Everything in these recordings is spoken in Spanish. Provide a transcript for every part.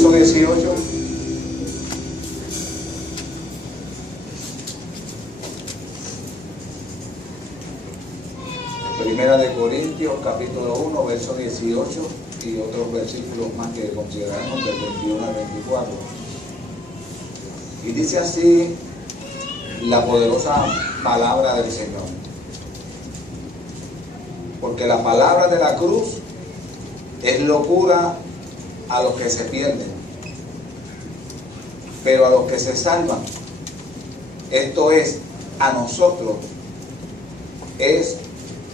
verso 18. Primera de Corintios, capítulo 1, verso 18, y otros versículos más que consideramos del 21 al 24. Y dice así la poderosa palabra del Señor. Porque la palabra de la cruz es locura a los que se pierden, pero a los que se salvan, esto es, a nosotros, es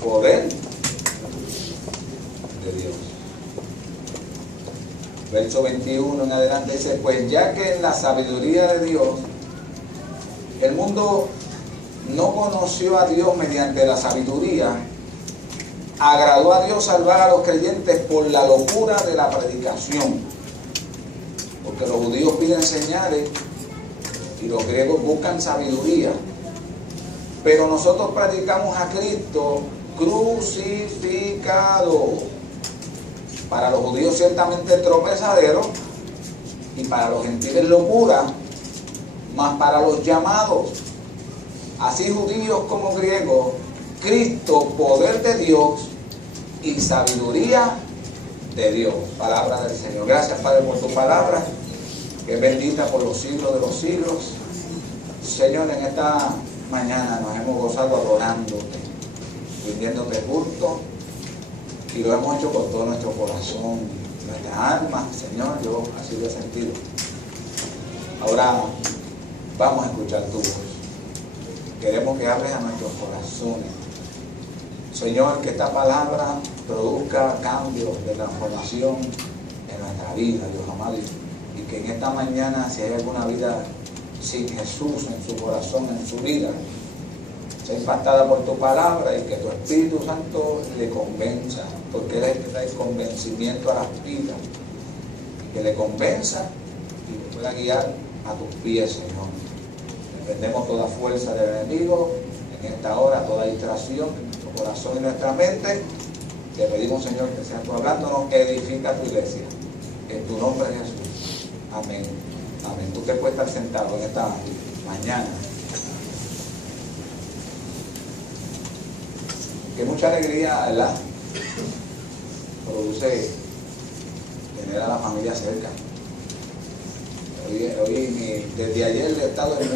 poder de Dios. Verso 21 en adelante dice: pues ya que en la sabiduría de Dios el mundo no conoció a Dios mediante la sabiduría, agradó a Dios salvar a los creyentes por la locura de la predicación. Porque los judíos piden señales y los griegos buscan sabiduría. Pero nosotros predicamos a Cristo crucificado. Para los judíos ciertamente tropezadero y para los gentiles locura, mas para los llamados, así judíos como griegos, Cristo, poder de Dios y sabiduría de Dios. Palabra del Señor. Gracias, Padre, por tu palabra, que es bendita por los siglos de los siglos. Señor, en esta mañana nos hemos gozado adorándote, rindiéndote culto, y lo hemos hecho con todo nuestro corazón, nuestra alma. Señor, yo así lo he sentido. Ahora vamos a escuchar tu voz. Queremos que hables a nuestros corazones. Señor, que esta palabra produzca cambios de transformación en nuestra vida, Dios amado. Y que en esta mañana, si hay alguna vida sin Jesús en su corazón, en su vida, sea impactada por tu palabra y que tu Espíritu Santo le convenza, porque Él es el que da el convencimiento a las vidas. Y que le convenza y le pueda guiar a tus pies, Señor. Reprendemos toda fuerza del enemigo en esta hora, toda distracción en nuestro corazón y nuestra mente. Te pedimos, Señor, que seas tú hablándonos, edifica tu iglesia. En tu nombre, Jesús. Amén. Amén. Tú te puedes estar sentado en esta mañana. Que mucha alegría, ¿verdad?, produce tener a la familia cerca. Desde ayer he estado en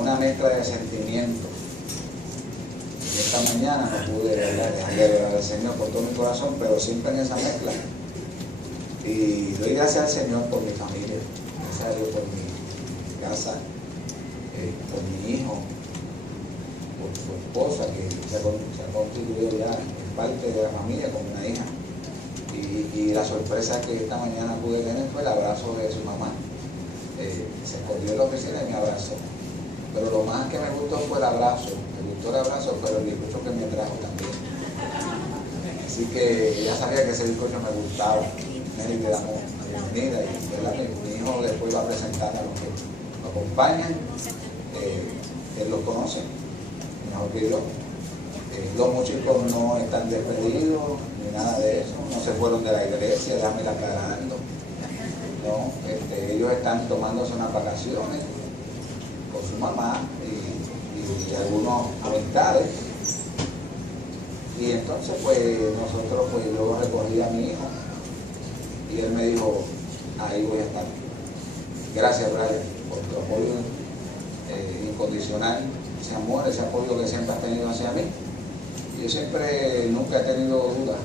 una mezcla de sentimientos. Y esta mañana no pude dejar de adorar al Señor por todo mi corazón, pero siempre en esa mezcla. Y doy gracias al Señor por mi familia, gracias a Dios por mi casa, por mi hijo, por su esposa, que se ha constituido ya en parte de la familia como una hija. Y la sorpresa que esta mañana pude tener fue el abrazo de su mamá. Se escondió en la oficina y me abrazó. Pero lo más que me gustó fue el abrazo. Me gustó el abrazo, pero el bizcocho que me trajo también. Así que ella sabía que ese bizcocho me gustaba. Y le damos la bienvenida. Y ¿verdad?, mi hijo después va a presentar a los que lo acompañan. Él los conoce, mejor que yo. Los músicos no están despedidos ni nada de eso, no se fueron de la iglesia, déjame aclarando. No, ellos están tomándose unas vacaciones con su mamá y algunos amistades. Y entonces pues nosotros, pues yo recogí a mi hijo y él me dijo: ahí voy a estar. Gracias, Brian, por tu apoyo incondicional, ese amor, ese apoyo que siempre has tenido hacia mí. Yo siempre, nunca he tenido duda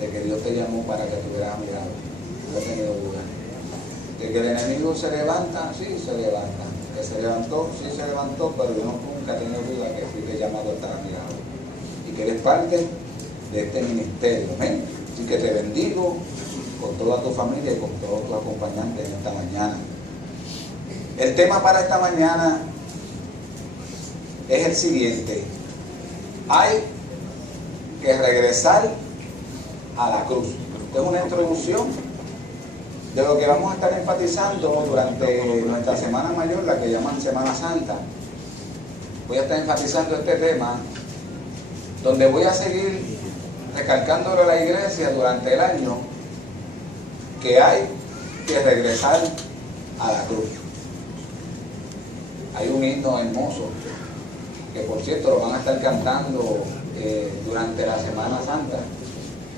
de que Dios te llamó para que estuvieras a mi lado. No he tenido duda. De que el enemigo se levanta, sí, se levanta. Que se levantó, sí se levantó, pero yo nunca he tenido duda que fuiste llamado a estar a mi lado. Y que eres parte de este ministerio. Amén. Así que te bendigo con toda tu familia y con todos tus acompañantes en esta mañana. El tema para esta mañana es el siguiente: hay que regresar a la cruz. Esta es una introducción de lo que vamos a estar enfatizando durante nuestra Semana Mayor, la que llaman Semana Santa. Voy a estar enfatizando este tema, donde voy a seguir recalcándole a la iglesia durante el año que hay que regresar a la cruz. Hay un himno hermoso, que por cierto lo van a estar cantando durante la Semana Santa,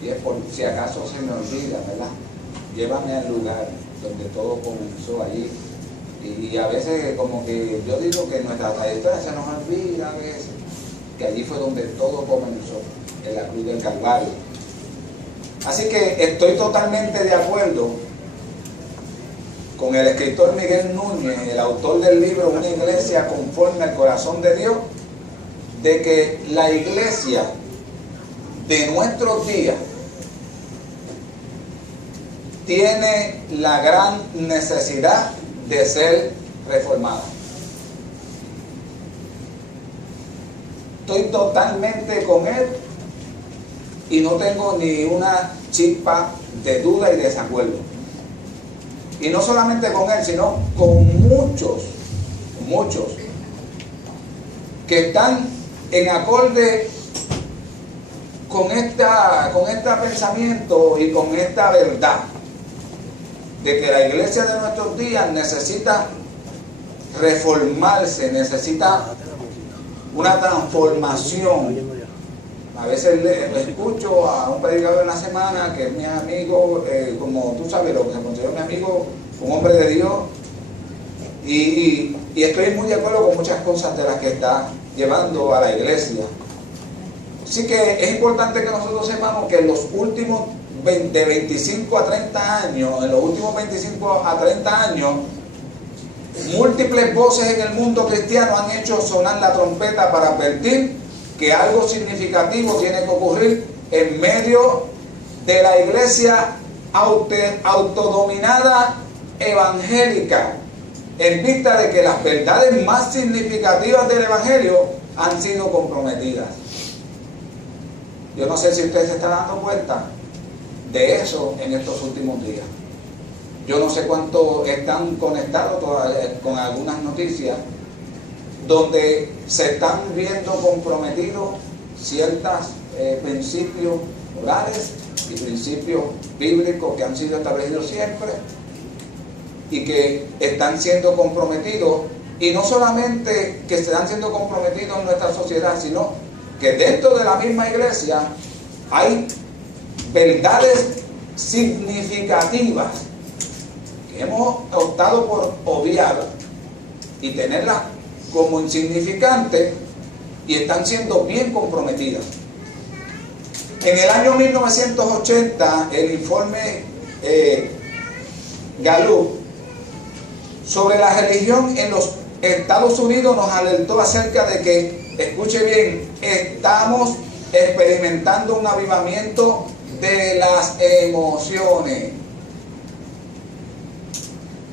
y es por si acaso se me olvida, ¿verdad? Llévame al lugar donde todo comenzó allí. Y a veces como que yo digo que nuestra trayectoria se nos olvida a veces, que allí fue donde todo comenzó, en la cruz del Calvario. Así que estoy totalmente de acuerdo con el escritor Miguel Núñez, el autor del libro Una iglesia conforme al corazón de Dios, de que la iglesia de nuestros días tiene la gran necesidad de ser reformada. Estoy totalmente con él y no tengo ni una chispa de duda y desacuerdo. Y no solamente con él, sino con muchos que están en acorde con este pensamiento y con esta verdad de que la iglesia de nuestros días necesita reformarse, necesita una transformación. A veces escucho a un predicador en la semana que es mi amigo, como tú sabes, lo que se considera mi amigo, un hombre de Dios, y estoy muy de acuerdo con muchas cosas de las que está llevando a la iglesia. Así que es importante que nosotros sepamos que en los últimos de 25 a 30 años, en los últimos 25 a 30 años, múltiples voces en el mundo cristiano han hecho sonar la trompeta para advertir que algo significativo tiene que ocurrir en medio de la iglesia autodominada evangélica, en vista de que las verdades más significativas del evangelio han sido comprometidas. Yo no sé si ustedes se están dando cuenta de eso en estos últimos días. Yo no sé cuánto están conectados con algunas noticias donde se están viendo comprometidos ciertos principios morales y principios bíblicos que han sido establecidos siempre y que están siendo comprometidos, y no solamente que están siendo comprometidos en nuestra sociedad, sino que dentro de la misma iglesia hay verdades significativas que hemos optado por obviar y tenerlas como insignificantes, y están siendo bien comprometidas. En el año 1980, el informe Gallup sobre la religión en los Estados Unidos nos alertó acerca de que, escuche bien, estamos experimentando un avivamiento de las emociones,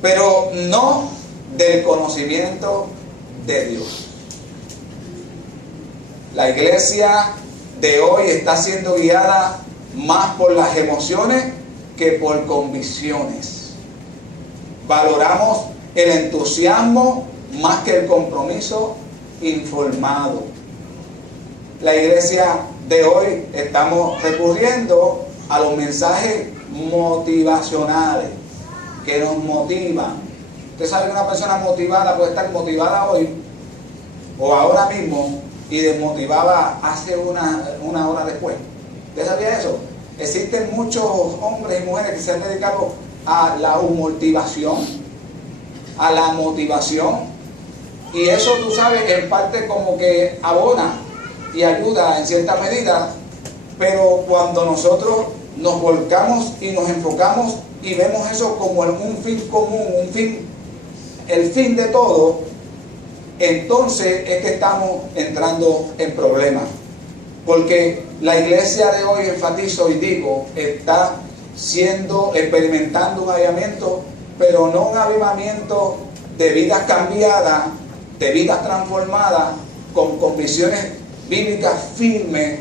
pero no del conocimiento de Dios. La iglesia de hoy está siendo guiada más por las emociones que por convicciones. Valoramos el entusiasmo más que el compromiso informado. La iglesia de hoy estamos recurriendo a los mensajes motivacionales que nos motivan. Usted sabe que una persona motivada puede estar motivada hoy o ahora mismo y desmotivada hace una hora después. ¿Usted sabía eso? Existen muchos hombres y mujeres que se han dedicado a la motivación, y eso, tú sabes, en parte como que abona y ayuda en cierta medida, pero cuando nosotros nos volcamos y nos enfocamos y vemos eso como un fin común, el fin de todo, entonces es que estamos entrando en problemas. Porque la iglesia de hoy, enfatizo y digo, está experimentando un avivamiento, pero no un avivamiento de vidas cambiadas, de vidas transformadas, con convicciones bíblicas firmes,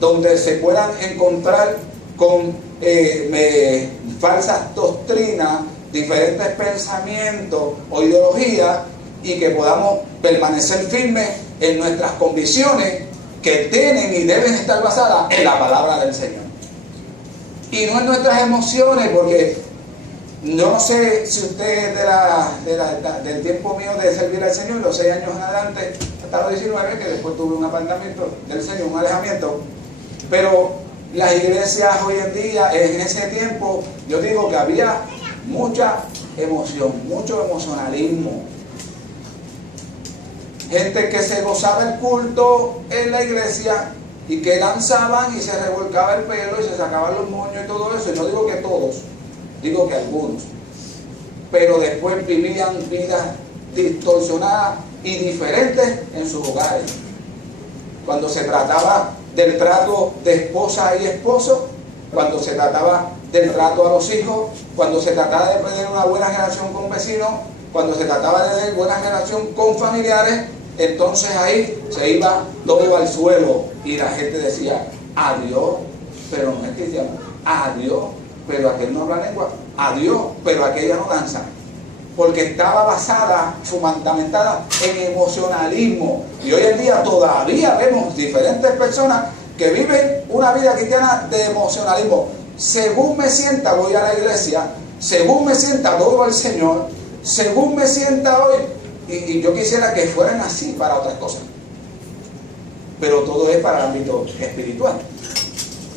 donde se puedan encontrar con falsas doctrinas, diferentes pensamientos o ideologías, y que podamos permanecer firmes en nuestras convicciones que tienen y deben estar basadas en la palabra del Señor. Y no en nuestras emociones, porque Yo no sé si usted del tiempo mío de servir al Señor, los 6 años en adelante, hasta los 19, que después tuve un apartamiento del Señor, un alejamiento, pero las iglesias hoy en día, en ese tiempo, yo digo que había mucha emoción, mucho emocionalismo. Gente que se gozaba el culto en la iglesia y que danzaban y se revolcaba el pelo y se sacaban los moños y todo eso. Y no digo que todos, digo que algunos. Pero después vivían vidas distorsionadas y diferentes en sus hogares. Cuando se trataba del trato de esposa y esposo, cuando se trataba del trato a los hijos, cuando se trataba de tener una buena relación con vecinos, cuando se trataba de tener buena relación con familiares, entonces ahí se iba todo al suelo y la gente decía, adiós, pero no es cristiano, adiós, pero aquel no habla lengua, adiós, pero aquella no danza, porque estaba basada, fundamentada en emocionalismo. Y hoy en día todavía vemos diferentes personas que viven una vida cristiana de emocionalismo. Según me sienta, voy a la iglesia, según me sienta, adoro al Señor, según me sienta hoy, y yo quisiera que fueran así para otras cosas. Pero todo es para el ámbito espiritual.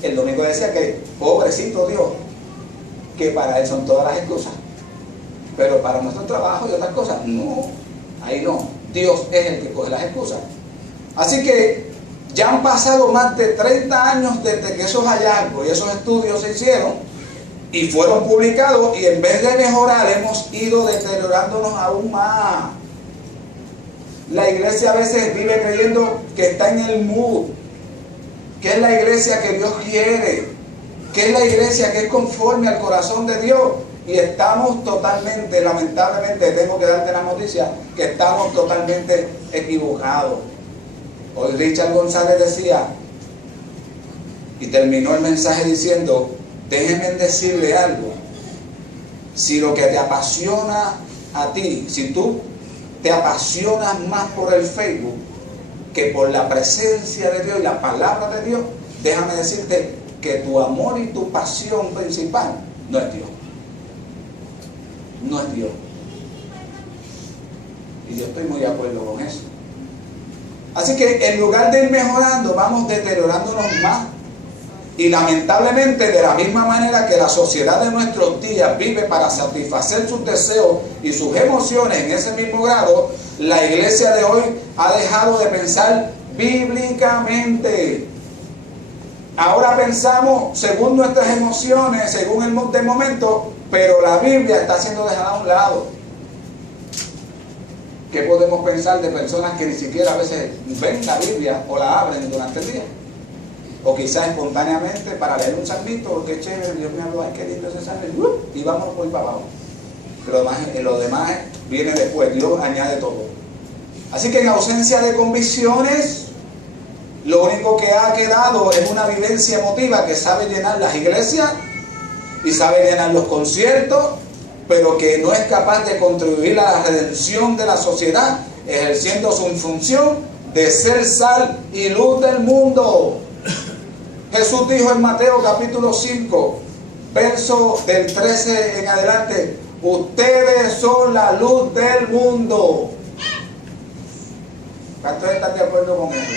El domingo decía que, pobrecito Dios, que para Él son todas las excusas. Pero para nuestro trabajo y otras cosas, no, ahí no. Dios es el que coge las excusas. Así que ya han pasado más de 30 años desde que esos hallazgos y esos estudios se hicieron y fueron publicados, y en vez de mejorar hemos ido deteriorándonos aún más. La iglesia a veces vive creyendo que está en el mood, que es la iglesia que Dios quiere, que es la iglesia que es conforme al corazón de Dios. Y estamos totalmente, lamentablemente, tengo que darte la noticia, que estamos totalmente equivocados. Hoy Richard González decía, y terminó el mensaje diciendo, déjenme decirle algo, si lo que te apasiona a ti, si tú te apasionas más por el Facebook que por la presencia de Dios y la palabra de Dios, déjame decirte que tu amor y tu pasión principal no es Dios. No es Dios. Y yo estoy muy de acuerdo con eso. Así que en lugar de ir mejorando, vamos deteriorándonos más. Y lamentablemente, de la misma manera que la sociedad de nuestros días vive para satisfacer sus deseos y sus emociones en ese mismo grado, la iglesia de hoy ha dejado de pensar bíblicamente. Ahora pensamos según nuestras emociones, según el mood del momento, pero la Biblia está siendo dejada a un lado. ¿Qué podemos pensar de personas que ni siquiera a veces ven la Biblia o la abren durante el día? O quizás espontáneamente para leer un salmito, qué chévere, Dios me habló, ay, qué lindo ese salmo, y vamos por ahí para abajo. Pero lo demás viene después, Dios añade todo. Así que en ausencia de convicciones, lo único que ha quedado es una vivencia emotiva que sabe llenar las iglesias y sabe llenar los conciertos, pero que no es capaz de contribuir a la redención de la sociedad, ejerciendo su función de ser sal y luz del mundo. Jesús dijo en Mateo capítulo 5, verso del 13 en adelante, ustedes son la luz del mundo. ¿Cuántos están de acuerdo con eso?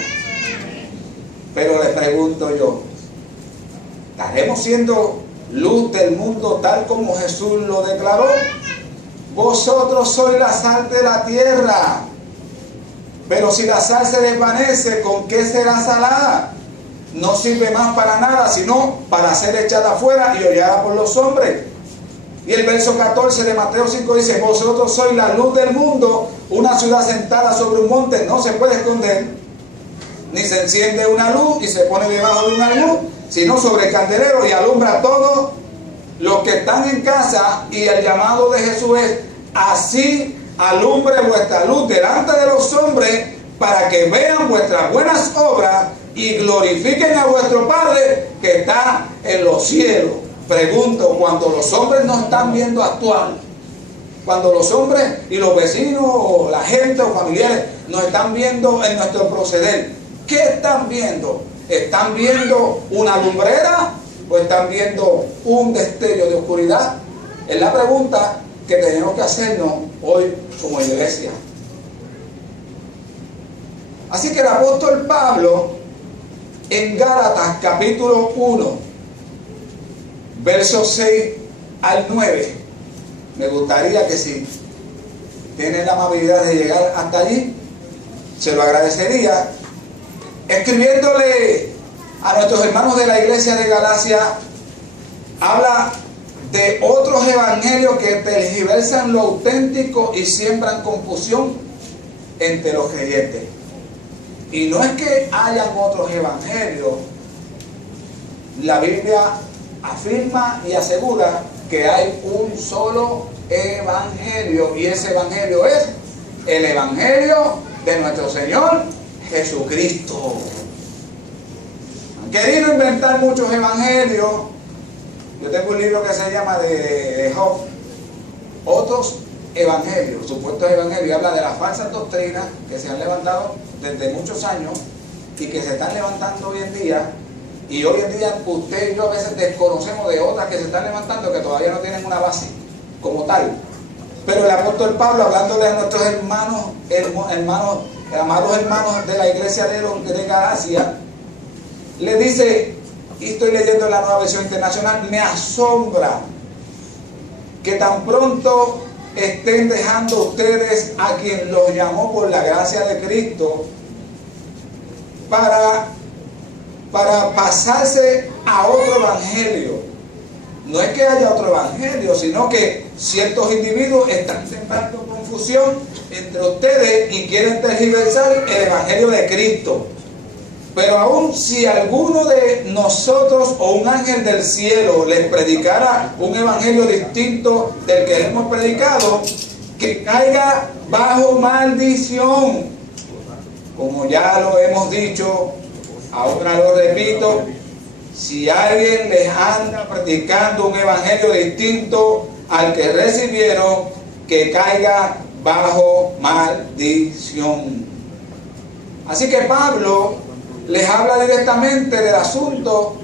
Pero les pregunto yo, ¿estaremos siendo luz del mundo tal como Jesús lo declaró? Vosotros sois la sal de la tierra, pero si la sal se desvanece, ¿con qué será salada? No sirve más para nada, sino para ser echada afuera y hollada por los hombres. Y el verso 14 de Mateo 5 dice, vosotros sois la luz del mundo, una ciudad sentada sobre un monte no se puede esconder, ni se enciende una luz y se pone debajo de una luz, sino sobre el candelero y alumbra a todos los que están en casa. Y el llamado de Jesús es, así alumbre vuestra luz delante de los hombres, para que vean vuestras buenas obras y glorifiquen a vuestro Padre que está en los cielos. Pregunto, cuando los hombres nos están viendo actuar, cuando los hombres y los vecinos o la gente o familiares nos están viendo en nuestro proceder, ¿qué están viendo? ¿Están viendo una lumbrera o están viendo un destello de oscuridad? Es la pregunta que tenemos que hacernos hoy como iglesia. Así que el apóstol Pablo, en Gálatas capítulo 1, versos 6 al 9, me gustaría que si tienen la amabilidad de llegar hasta allí, se lo agradecería, escribiéndole a nuestros hermanos de la iglesia de Galacia, habla de otros evangelios que tergiversan lo auténtico y siembran confusión entre los creyentes. Y no es que hayan otros evangelios, la Biblia afirma y asegura que hay un solo evangelio, y ese evangelio es el evangelio de nuestro Señor Jesucristo. Han querido inventar muchos evangelios. Yo tengo un libro que se llama de Job, otros evangelios, supuestos evangelios, habla de las falsas doctrinas que se han levantado desde muchos años y que se están levantando hoy en día. Y hoy en día usted y yo a veces desconocemos de otras que se están levantando que todavía no tienen una base como tal. Pero el apóstol Pablo, hablándole a nuestros amados hermanos de la iglesia de Galacia, le dice, y estoy leyendo la Nueva Versión Internacional, me asombra que tan pronto estén dejando ustedes a quien los llamó por la gracia de Cristo para pasarse a otro evangelio. No es que haya otro evangelio, sino que ciertos individuos están sembrando confusión entre ustedes y quieren tergiversar el evangelio de Cristo. Pero aun si alguno de nosotros o un ángel del cielo les predicara un evangelio distinto del que hemos predicado, que caiga bajo maldición. Como ya lo hemos dicho, ahora lo repito, si alguien les anda predicando un evangelio distinto al que recibieron, que caiga bajo maldición. Así que Pablo les habla directamente del asunto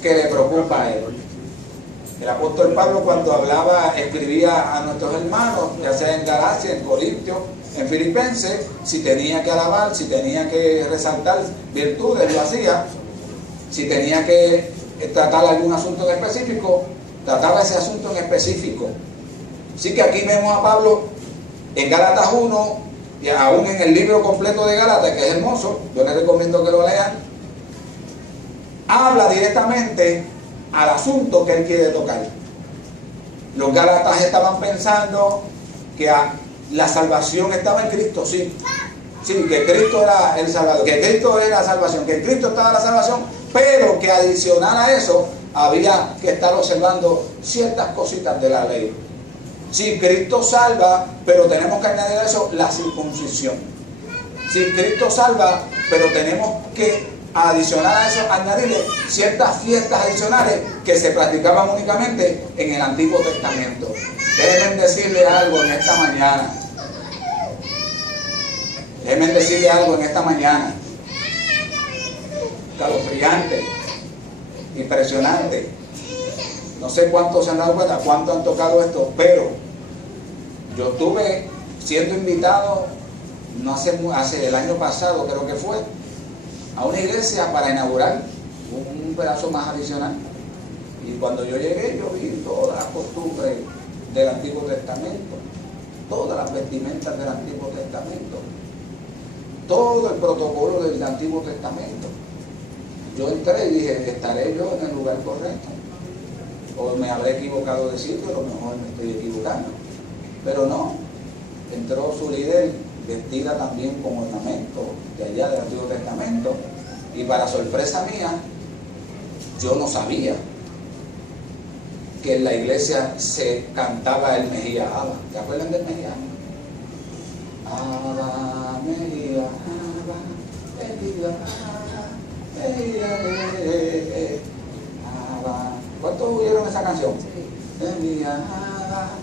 que le preocupa a él. El apóstol Pablo, cuando escribía a nuestros hermanos, ya sea en Galacia, en Corintios, en Filipenses, si tenía que alabar, si tenía que resaltar virtudes, lo hacía. Si tenía que tratar algún asunto en específico, trataba ese asunto en específico. Así que aquí vemos a Pablo en Gálatas 1, y aún en el libro completo de Gálatas, que es hermoso, yo les recomiendo que lo lean, habla directamente al asunto que él quiere tocar. Los Gálatas estaban pensando que la salvación estaba en Cristo, sí, que Cristo era el Salvador, que Cristo era la salvación, que en Cristo estaba la salvación, pero que adicional a eso había que estar observando ciertas cositas de la ley. Sí, Cristo salva, pero tenemos que añadir a eso la circuncisión. Sí, Cristo salva, pero tenemos que adicional a eso añadirle ciertas fiestas adicionales que se practicaban únicamente en el Antiguo Testamento. Déjenme decirle algo en esta mañana. Déjenme decirle algo en esta mañana. Calofriante, impresionante. No sé cuántos se han dado cuenta, cuántos han tocado esto, pero yo estuve siendo invitado, no hace el año pasado creo que fue, a una iglesia para inaugurar un pedazo más adicional. Y cuando yo llegué, yo vi todas las costumbres del Antiguo Testamento, todas las vestimentas del Antiguo Testamento, todo el protocolo del Antiguo Testamento. Yo entré y dije, ¿estaré yo en el lugar correcto? O me habré equivocado de sitio, a lo mejor me estoy equivocando. Pero no, entró su líder vestida también con ornamento de allá del Antiguo Testamento, y para sorpresa mía, yo no sabía que en la iglesia se cantaba el Mejía Abba. ¿Te acuerdan del Mejía Abba? Abba, Mejía Abba, Mejía Abba, Mejía Abba. ¿Cuántos oyeron esa canción? Mejía Abba,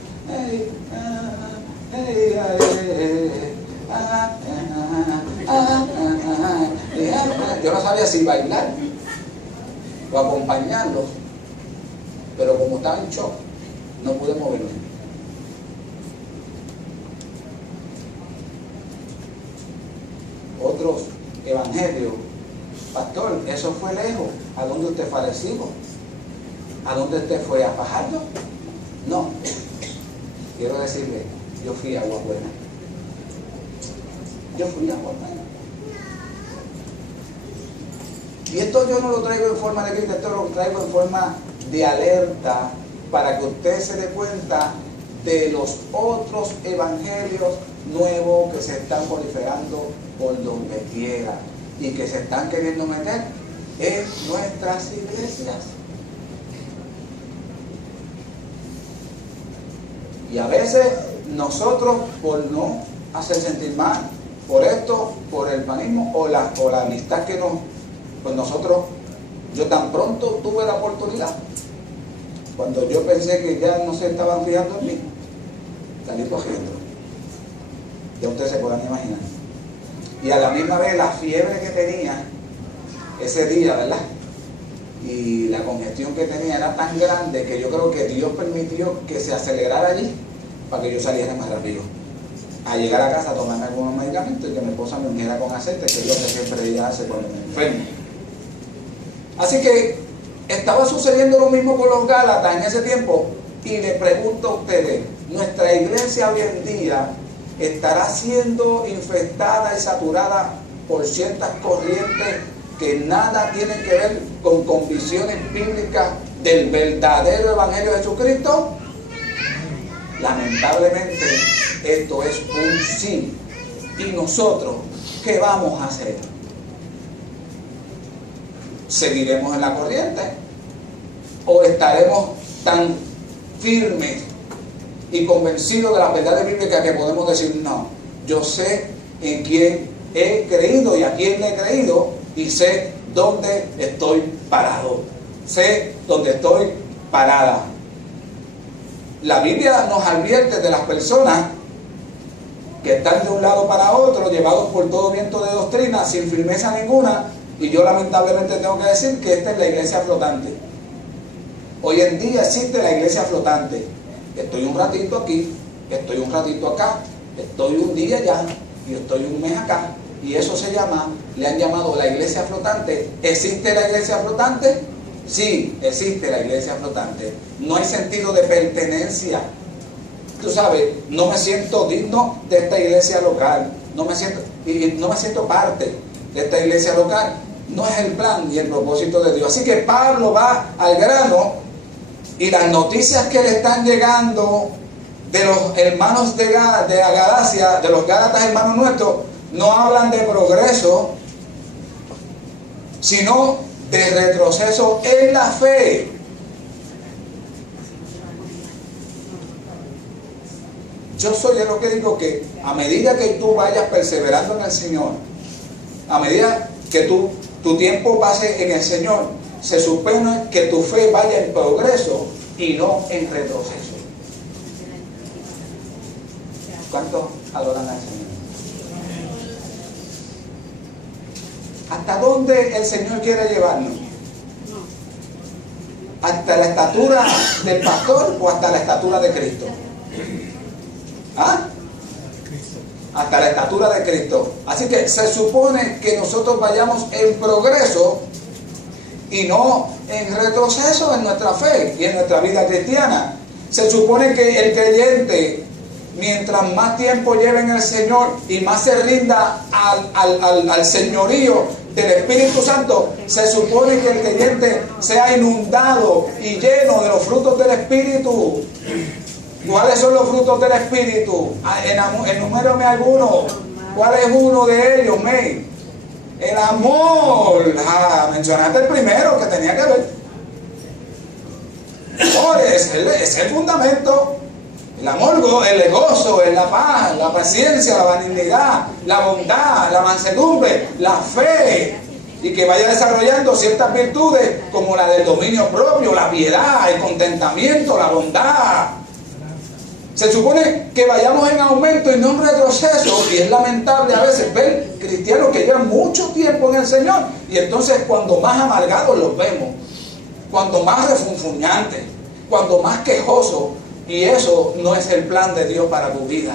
yo no sabía si bailar o acompañarlos, pero como estaba en shock, no pude moverme. Otros evangelios, pastor, eso fue lejos. ¿A dónde usted fue a Arecibo? ¿A dónde usted fue a Fajardo? No, quiero decirle, yo fui a Agua Buena. Yo fui a Agua Buena. Y esto yo no lo traigo en forma de crítica, esto lo traigo en forma de alerta para que usted se dé cuenta de los otros evangelios nuevos que se están proliferando por donde quiera y que se están queriendo meter en nuestras iglesias. Y a veces nosotros, por no hacer sentir mal, por esto, por el panismo o la amistad que nos, pues nosotros, yo tan pronto tuve la oportunidad, cuando yo pensé que ya no se estaban fijando en mí, salí cogiendo. Ya ustedes se podrán imaginar. Y a la misma vez la fiebre que tenía ese día, ¿verdad? Y la congestión que tenía era tan grande que yo creo que Dios permitió que se acelerara allí para que yo saliera más rápido. A llegar a casa a tomarme algunos medicamentos y que mi esposa me ungiera con aceite, que es lo que siempre ella hace cuando me enfermo. Así que estaba sucediendo lo mismo con los Gálatas en ese tiempo. Y le pregunto a ustedes, ¿nuestra iglesia hoy en día estará siendo infestada y saturada por ciertas corrientes que nada tienen que ver con convicciones bíblicas del verdadero evangelio de Jesucristo? Lamentablemente esto es un sí. ¿Y nosotros qué vamos a hacer? ¿Seguiremos en la corriente? ¿O estaremos tan firmes y convencidos de las verdades bíblicas que podemos decir, no, yo sé en quién he creído y a quién le he creído y sé dónde estoy parado, sé dónde estoy parada? La Biblia nos advierte de las personas que están de un lado para otro, llevados por todo viento de doctrina, sin firmeza ninguna, y yo lamentablemente tengo que decir que esta es la iglesia flotante. Hoy en día existe la iglesia flotante. Estoy un ratito aquí, estoy un ratito acá, estoy un día allá y estoy un mes acá. Y eso se llama, le han llamado la iglesia flotante. ¿Existe la iglesia flotante? Sí, existe la iglesia flotante. No hay sentido de pertenencia. Tú sabes, no me siento digno de esta iglesia local. No me siento parte de esta iglesia local. No es el plan y el propósito de Dios. Así que Pablo va al grano y las noticias que le están llegando de los hermanos de Galacia, de los Gálatas hermanos nuestros, no hablan de progreso, sino de retroceso en la fe. Yo soy de lo que digo que a medida que tú vayas perseverando en el Señor, a medida que tu tiempo pase en el Señor, se supone que tu fe vaya en progreso y no en retroceso. ¿Cuántos adoran al Señor? ¿Hasta dónde el Señor quiere llevarnos? ¿Hasta la estatura del pastor o hasta la estatura de Cristo? ¿Ah? Hasta la estatura de Cristo. Así que se supone que nosotros vayamos en progreso y no en retroceso en nuestra fe y en nuestra vida cristiana. Se supone que el creyente, mientras más tiempo lleve en el Señor y más se rinda al señorío del Espíritu Santo, se supone que el creyente sea inundado y lleno de los frutos del Espíritu. ¿Cuáles son los frutos del Espíritu? Enumérame algunos. ¿Cuál es uno de ellos, May? El amor. Mencionaste el primero que tenía que ver. El amor es el fundamento. El amor, el gozo, la paz, la paciencia, la benignidad, la bondad, la mansedumbre, la fe. Y que vaya desarrollando ciertas virtudes como la del dominio propio, la piedad, el contentamiento, la bondad. Se supone que vayamos en aumento y no en retroceso, y es lamentable a veces ver cristianos que llevan mucho tiempo en el Señor, y entonces cuando más amargados los vemos, cuando más refunfuñantes, cuando más quejosos, Y eso no es el plan de Dios para tu vida.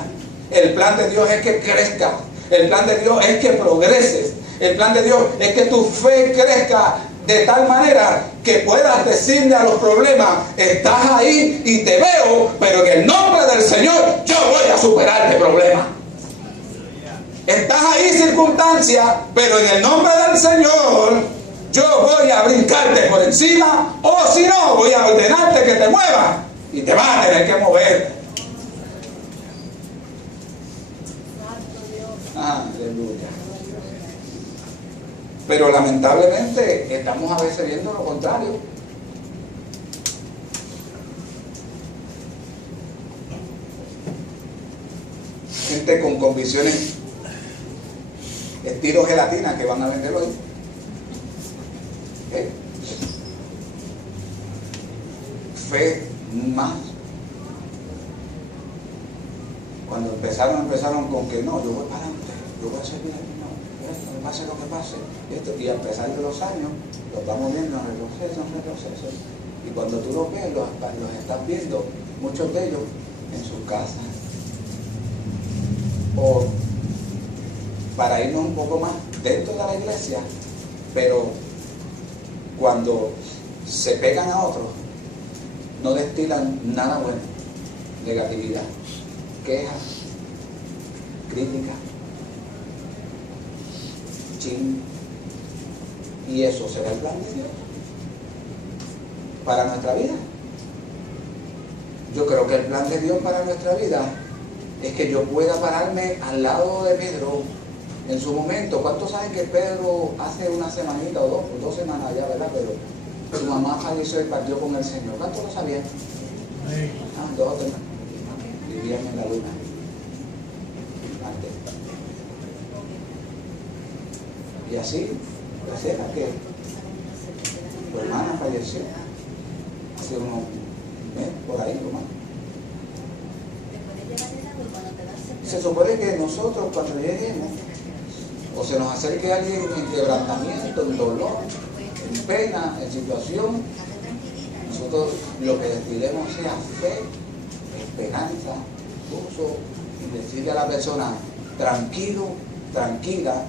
El plan de Dios es que crezcas. El plan de Dios es que progreses. El plan de Dios es que tu fe crezca de tal manera que puedas decirle a los problemas: estás ahí y te veo, pero en el nombre del Señor yo voy a superar este problema. Estás ahí, circunstancia, pero en el nombre del Señor yo voy a brincarte por encima, o si no, voy a ordenarte que te muevas y te vas a tener que mover. Aleluya. Pero lamentablemente estamos a veces viendo lo contrario. Gente con convicciones estilo gelatina que van a venderlo ahí. Fe más. Cuando empezaron con que no, yo voy para adelante, yo voy a servir a mi no, esto, me pase lo que pase. Y a pesar de los años, los vamos viendo en retroceso. Y cuando tú los ves, los estás viendo, muchos de ellos en sus casas. O para irnos un poco más dentro de la iglesia, pero cuando se pegan a otros, no destilan nada bueno, negatividad, quejas, críticas, chin. Y eso será el plan de Dios para nuestra vida. Yo creo que el plan de Dios para nuestra vida es que yo pueda pararme al lado de Pedro en su momento. ¿Cuántos saben que Pedro hace una semanita o dos semanas ya, verdad? Pero su mamá falleció y partió con el Señor. ¿Cuántos lo sabían? Dos o tres. Vivían en la luna. Antes. Y así, era que tu hermana falleció hace unos meses, por ahí, nomás. Se supone que nosotros cuando lleguemos, o se nos acerque alguien en quebrantamiento, en dolor, en pena, en situación, nosotros lo que destilemos sea fe, esperanza, gozo, y decirle a la persona: tranquilo, tranquila,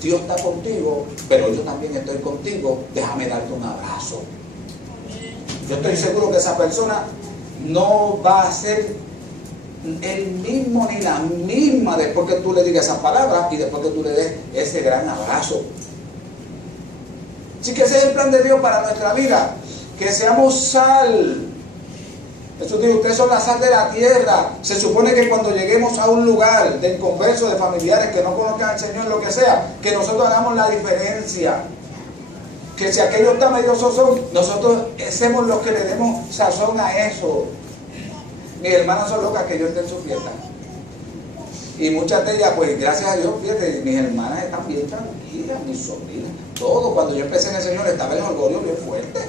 Dios está contigo, pero yo también estoy contigo, déjame darte un abrazo. Yo estoy seguro que esa persona no va a ser el mismo ni la misma después que tú le digas esas palabras y después que tú le des ese gran abrazo. Así que ese es el plan de Dios para nuestra vida, que seamos sal. Jesús dijo: ustedes son la sal de la tierra. Se supone que cuando lleguemos a un lugar de inconverso, de familiares que no conozcan al Señor, lo que sea, que nosotros hagamos la diferencia. Que si aquello está medio sazón, nosotros somos los que le demos sazón a eso. Mis hermanas son locas que yo esté en su fiesta. Y muchas de ellas, pues gracias a Dios, fíjate, mis hermanas están bien tranquilas, mis sobrinas, todo. Cuando yo empecé en el Señor estaba el orgullo bien fuerte.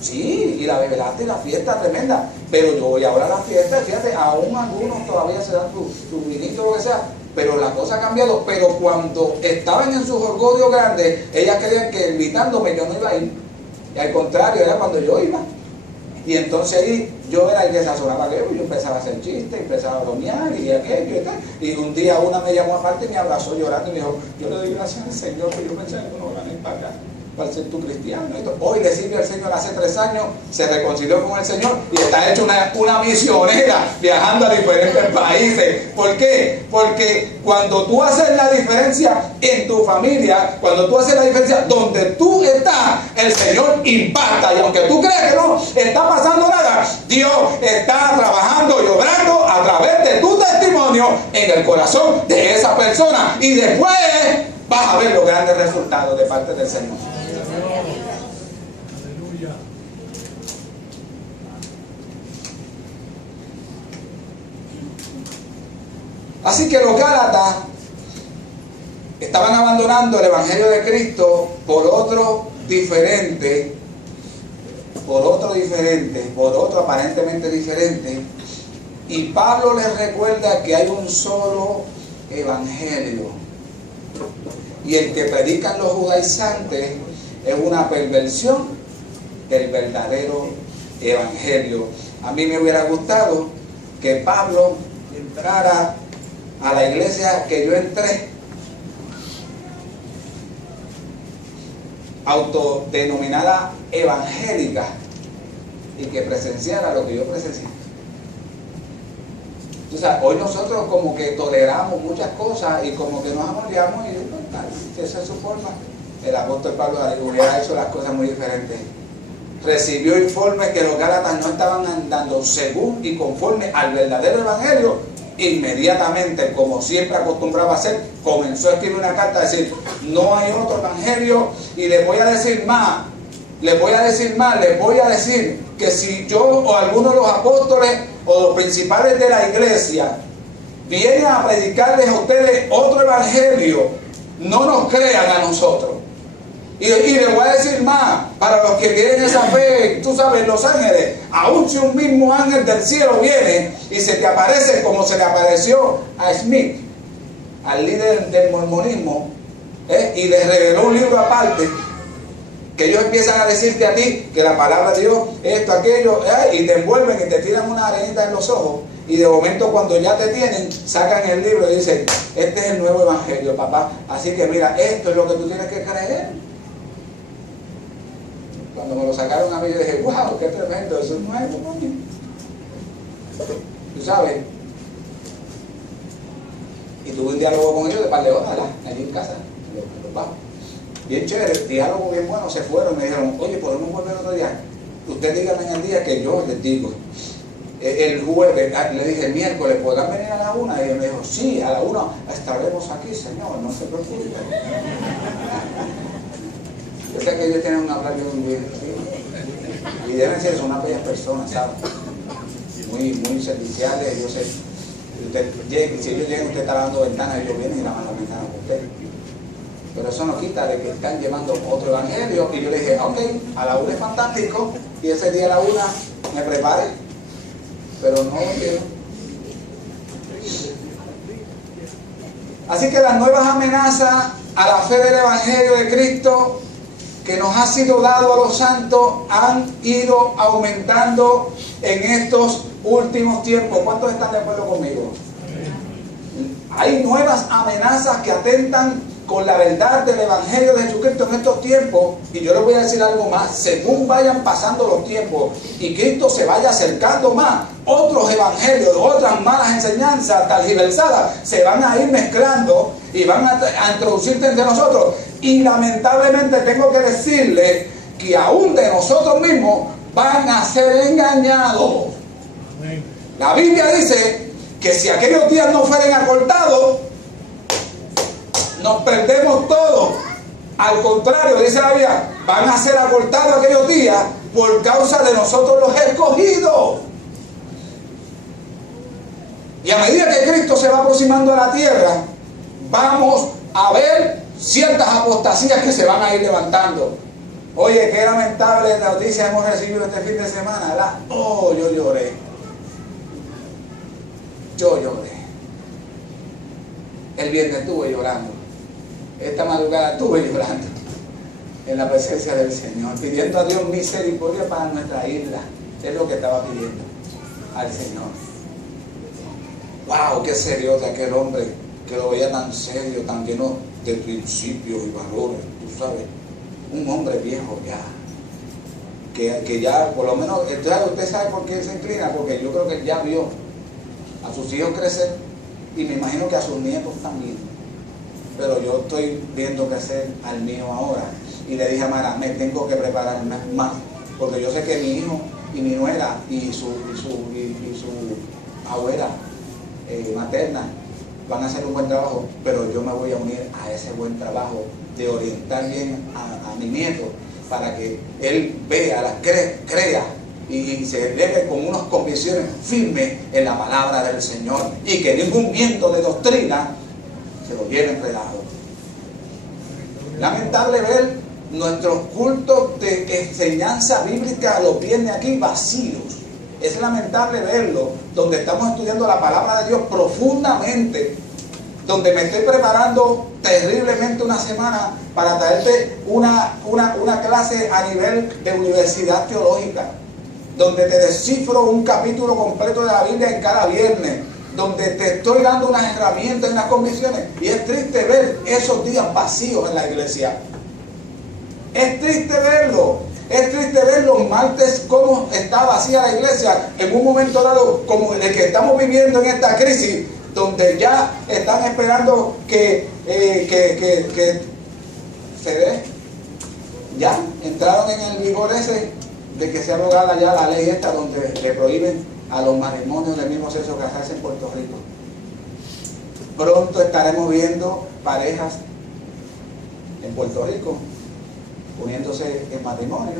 Sí, y la bebelata y la fiesta tremenda. Pero yo voy ahora a la fiesta, fíjate, aún algunos todavía se dan su vinito o lo que sea. Pero la cosa ha cambiado. Pero cuando estaban en sus orgullos grandes, ellas creían que invitándome yo no iba a ir. Y al contrario, era cuando yo iba. Y entonces ahí yo era el que sazonaba aquello, yo empezaba a hacer chistes, empezaba a bromear y aquello y tal. Y un día una me llamó aparte y me abrazó llorando y me dijo: yo le doy gracias al Señor que yo pensaba que no gané para acá, para ser tu cristiano. Hoy le sirve al Señor, hace 3 años se reconcilió con el Señor y está hecho una misionera viajando a diferentes países. ¿Por qué? Porque cuando tú haces la diferencia en tu familia, cuando tú haces la diferencia donde tú estás, el Señor impacta. Y aunque tú creas que no está pasando nada, Dios está trabajando y obrando a través de tu testimonio en el corazón de esa persona. Y después vas a ver los grandes resultados de parte del Señor. Aleluya. Así que los Gálatas estaban abandonando el Evangelio de Cristo por otro diferente, por otro aparentemente diferente. Y Pablo les recuerda que hay un solo Evangelio. Y el que predican los judaizantes es una perversión del verdadero evangelio. A mí me hubiera gustado que Pablo entrara a la iglesia que yo entré, autodenominada evangélica, y que presenciara lo que yo presencié. O sea, hoy nosotros como que toleramos muchas cosas y como que nos amollamos y esa es su forma. El apóstol Pablo hubiera hecho las cosas muy diferentes. Recibió informes que los gálatas no estaban andando según y conforme al verdadero evangelio. Inmediatamente, como siempre acostumbraba a hacer, comenzó a escribir una carta a decir: no hay otro evangelio, y les voy a decir más, les voy a decir que si yo o alguno de los apóstoles o los principales de la iglesia vienen a predicarles a ustedes otro evangelio, no nos crean a nosotros. Y les voy a decir más, para los que tienen esa fe, tú sabes, los ángeles, aun si un mismo ángel del cielo viene y se te aparece como se le apareció a Smith, al líder del mormonismo, y les reveló un libro aparte, que ellos empiezan a decirte a ti que la palabra de Dios, esto, aquello, y te envuelven y te tiran una arenita en los ojos, y de momento cuando ya te tienen, sacan el libro y dicen: este es el nuevo evangelio, papá, así que mira, esto es lo que tú tienes que creer. Cuando me lo sacaron a mí, yo dije: wow, qué tremendo, eso es nuevo, coño. Tú sabes. Y tuve un diálogo con ellos de par de horas, allí en casa, en los bajos. Bien chévere, diálogo bien bueno. Se fueron y me dijeron: oye, ¿podemos volver otro día? Usted dígame en el día que yo les digo. El jueves, le dije: el miércoles, ¿podrán venir a la 1? Y él me dijo: sí, a la 1 estaremos aquí, señor, no se preocupe. Yo sé que ellos tienen un hablar muy bien, ¿sí? Y deben ser, son unas bellas personas, ¿sabes? Muy serviciales. Yo sé, si ellos llegan, usted está dando ventanas, ellos vienen y lavan las ventanas con usted. Pero eso no quita de que están llevando otro evangelio. Y yo le dije: ok, a la 1 es fantástico, y ese día a la 1 me prepare, pero no quiero. Así que las nuevas amenazas a la fe del evangelio de Cristo que nos ha sido dado a los santos han ido aumentando en estos últimos tiempos. ¿Cuántos están de acuerdo conmigo? Hay nuevas amenazas que atentan con la verdad del evangelio de Jesucristo en estos tiempos. Y yo les voy a decir algo más: según vayan pasando los tiempos y Cristo se vaya acercando más, otros evangelios, otras malas enseñanzas tergiversadas se van a ir mezclando y van a introducirse entre nosotros. Y lamentablemente tengo que decirle que aún de nosotros mismos van a ser engañados. La Biblia dice que si aquellos días no fueren acortados, nos perdemos todos. Al contrario, dice la Biblia, van a ser acortados aquellos días por causa de nosotros los escogidos. Y a medida que Cristo se va aproximando a la tierra, vamos a ver ciertas apostasías que se van a ir levantando. Oye, qué lamentable noticia hemos recibido este fin de semana, ¿verdad? Oh, yo lloré. El viernes estuve llorando. Esta madrugada estuve llorando en la presencia del Señor, pidiendo a Dios misericordia para nuestra isla. Es lo que estaba pidiendo al Señor. Wow, qué serio de aquel hombre, que lo veía tan serio, tan lleno de principios y valores, tú sabes. Un hombre viejo ya, que ya por lo menos, usted sabe por qué se inclina, porque yo creo que ya vio a sus hijos crecer, y me imagino que a sus nietos también. Pero yo estoy viendo crecer al mío ahora, y le dije a Mara: me tengo que preparar más, porque yo sé que mi hijo y mi nuera y su abuela materna van a hacer un buen trabajo, pero yo me voy a unir a ese buen trabajo de orientar bien a mi nieto, para que él vea, crea y se eleve con unas convicciones firmes en la palabra del Señor, y que ningún viento de doctrina se lo lleve enredado. Lamentable ver nuestros cultos de enseñanza bíblica los viernes aquí vacíos. Es lamentable verlo, donde estamos estudiando la palabra de Dios profundamente, donde me estoy preparando terriblemente una semana para traerte una clase a nivel de universidad teológica. donde te descifro un capítulo completo de la Biblia en cada viernes, donde te estoy dando unas herramientas y unas convicciones. Y es triste ver esos días vacíos en la iglesia. Es triste verlo. Es triste ver los martes cómo está vacía la iglesia en un momento dado como el que estamos viviendo en esta crisis, donde ya están esperando que se dé. Ya entraron en el vigor ese de que se abogada ya la ley esta donde le prohíben a los matrimonios del mismo sexo casarse en Puerto Rico. Pronto estaremos viendo parejas en Puerto Rico uniéndose en matrimonio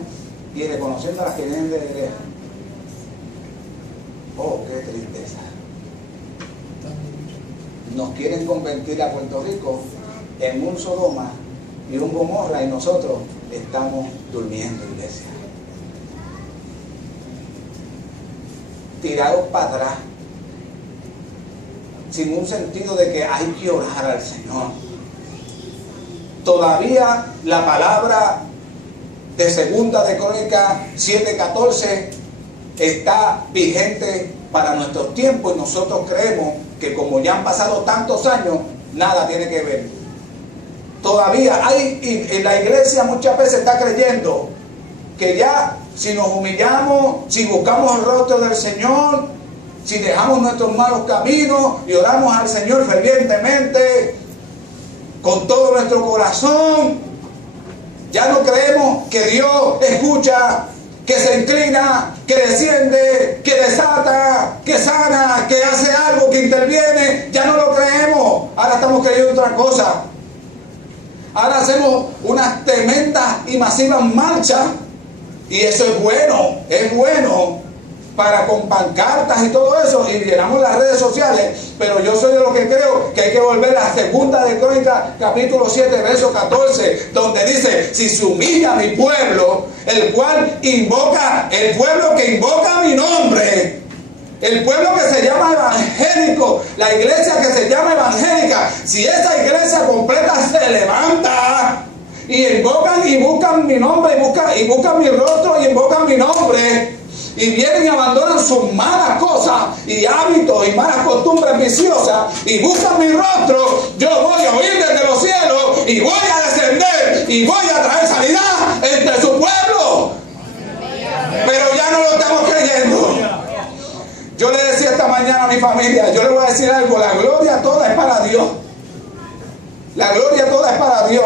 y reconociendo a las que vienen de derecho. Oh, qué tristeza. Nos quieren convertir a Puerto Rico en un Sodoma y un Gomorra, y nosotros estamos durmiendo, iglesia. Tirados para atrás, sin un sentido de que hay que orar al Señor. Todavía la palabra de Segunda de Crónicas 7:14 está vigente para nuestros tiempos, y nosotros creemos que como ya han pasado tantos años, nada tiene que ver. Todavía hay, y en la iglesia muchas veces está creyendo que ya si nos humillamos, si buscamos el rostro del Señor, si dejamos nuestros malos caminos y oramos al Señor fervientemente, con todo nuestro corazón, ya no creemos que Dios escucha, que se inclina, que desciende, que desata, que sana, que hace algo, que interviene. Ya no lo creemos. Ahora estamos creyendo otra cosa. Ahora hacemos unas tremendas y masivas marchas, y eso es bueno para con pancartas y todo eso, y llenamos las redes sociales. Pero yo soy de los que creo que hay que volver a Segunda de Crónicas capítulo 7 verso 14, donde dice: si se humilla mi pueblo, el pueblo que invoca mi nombre, el pueblo que se llama evangélico, la iglesia que se llama evangélica, si esa iglesia completa se levanta y invocan y buscan mi nombre, y buscan mi rostro y invocan mi nombre, y vienen y abandonan sus malas cosas y hábitos y malas costumbres viciosas y buscan mi rostro, yo voy a oír desde los cielos y voy a descender y voy a traer sanidad entre su pueblo. Pero ya no lo estamos creyendo. Yo le decía esta mañana a mi familia, yo le voy a decir algo: la gloria toda es para Dios. La gloria toda es para Dios.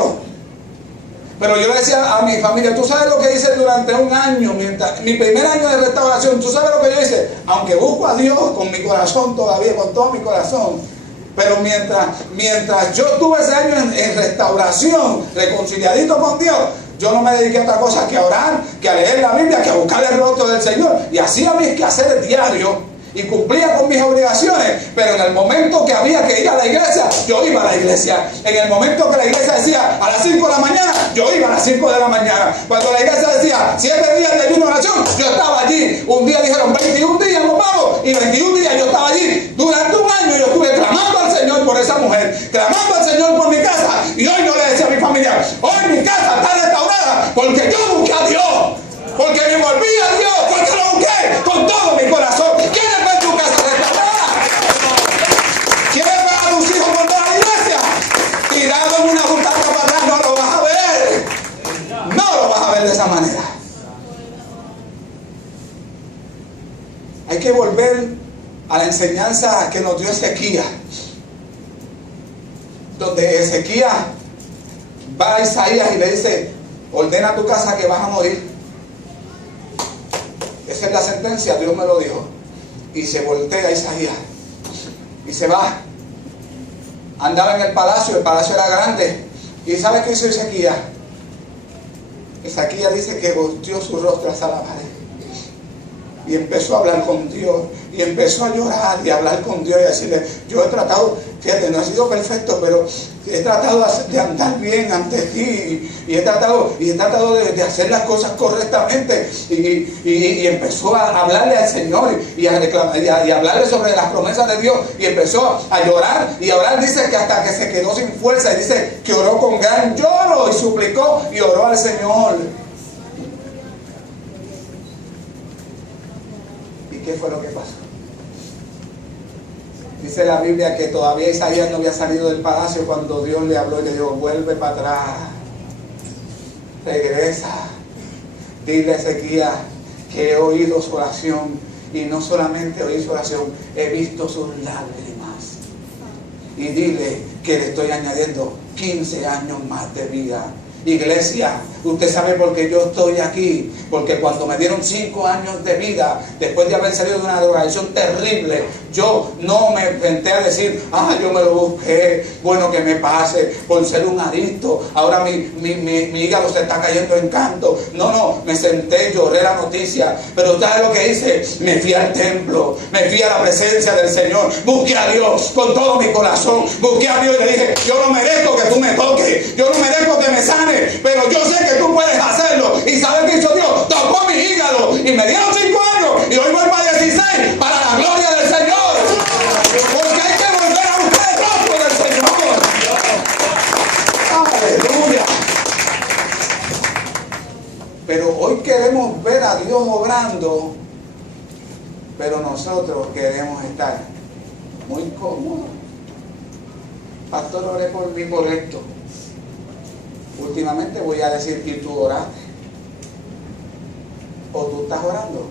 Pero yo le decía a mi familia, tú sabes lo que hice durante un año, mi primer año de restauración, tú sabes lo que yo hice, aunque busco a Dios con mi corazón todavía, con todo mi corazón, pero mientras yo estuve ese año en restauración, reconciliadito con Dios, yo no me dediqué a otra cosa que a orar, que a leer la Biblia, que a buscar el rostro del Señor, y hacía mis quehaceres diarios y cumplía con mis obligaciones. Pero en el momento que había que ir a la iglesia, yo iba a la iglesia. En el momento que la iglesia decía a las 5 de la mañana, yo iba a las 5 de la mañana. Cuando la iglesia decía 7 días de ayuno y oración, yo estaba allí. Un día dijeron 21 días nos vamos, y 21 días yo estaba allí. Durante un año yo estuve clamando al Señor por esa mujer, clamando al Señor por mi casa. Y hoy yo le decía a mi familia: hoy mi casa está restaurada porque yo busqué a Dios, porque me volví a Dios, porque lo busqué con todo mi corazón. ¿Quieres ver tu casa restaurada? ¿Quieres ver a tus hijos por toda la iglesia? Tirado en una butaca para atrás, no lo vas a ver. No lo vas a ver de esa manera. Hay que volver a la enseñanza que nos dio Ezequías, donde Ezequías va a Isaías y le dice: ordena tu casa que vas a morir. Esa es la sentencia, Dios me lo dijo. Y se voltea a Isaías y se va. Andaba en el palacio era grande. ¿Y sabe qué hizo Ezequías? Ezequías dice que volteó su rostro hacia la pared y empezó a hablar con Dios, y empezó a llorar y a hablar con Dios y a decirle: yo he tratado, fíjate, no he sido perfecto, pero he tratado de andar bien ante ti, y he tratado de hacer las cosas correctamente, y empezó a hablarle al Señor y a reclamar, y a hablarle sobre las promesas de Dios, y empezó a llorar y a orar. Dice que hasta que se quedó sin fuerza, y dice que oró con gran lloro y suplicó y oró al Señor. qué fue lo que pasó? Dice la Biblia que todavía Isaías no había salido del palacio cuando Dios le habló y le dijo, vuelve para atrás, regresa, dile a Ezequías que he oído su oración, y no solamente oí su oración, he visto sus lágrimas, y dile que le estoy añadiendo 15 años más de vida. Iglesia, usted sabe por qué yo estoy aquí, porque cuando me dieron 5 años de vida, después de haber salido de una drogadicción terrible, yo no me senté a decir, yo me lo busqué, bueno que me pase por ser un adicto, ahora mi hígado se está cayendo en canto. No, me senté, lloré la noticia, pero ¿sabes lo que hice? Me fui al templo, me fui a la presencia del Señor, busqué a Dios con todo mi corazón, busqué a Dios y le dije, yo no merezco que tú me toques, yo no merezco que me sanes, pero yo sé que tú puedes hacerlo. ¿Y sabes qué hizo Dios? Tocó mi hígado y me dieron 5 años y hoy voy para 16, para la gloria del Señor, porque hay que volver a buscar el rostro del Señor. Aleluya. Pero hoy queremos ver a Dios obrando, pero nosotros queremos estar muy cómodos. Pastor, oré por mí, correcto. Últimamente voy a decir, ¿y tú oraste? ¿O tú estás orando?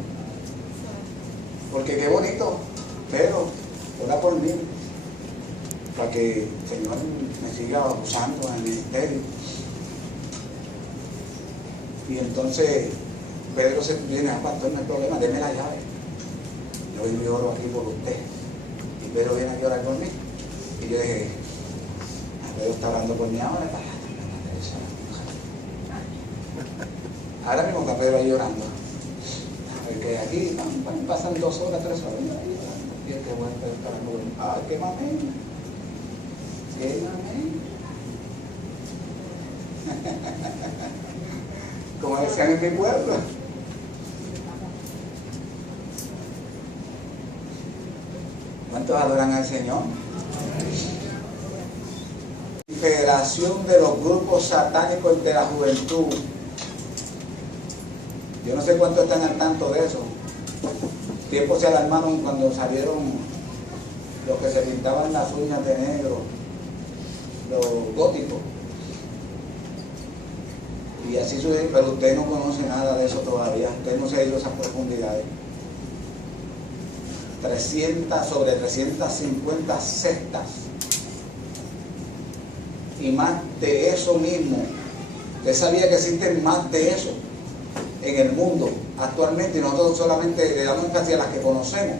Porque qué bonito, pero ora por mí, para que el Señor me siga usando en el ministerio. Y entonces Pedro se viene, pastor, no hay problema, deme la llave. Yo vengo y oro aquí por usted. Y Pedro viene a orar por mí. Y yo dije, Pedro está orando por mí ahora. Ahora mismo está Pedro ahí llorando. Porque aquí pasan 2 horas, 3 horas. Y el que bueno, Pedro está orando por mí. ¡Qué mamén! ¡Qué mamén! Como decían en mi pueblo. ¿Cuántos adoran al Señor? Federación de los grupos satánicos de la juventud. Yo no sé cuántos están al tanto de eso. Tiempo se alarmaron cuando salieron los que se pintaban las uñas de negro, los góticos. Y así sucede, pero usted no conoce nada de eso todavía. Usted no se ha ido a esas profundidades. sobre 350 sectas. Y más de eso mismo. Usted sabía que existen más de eso en el mundo actualmente, y nosotros solamente le damos énfasis a las que conocemos.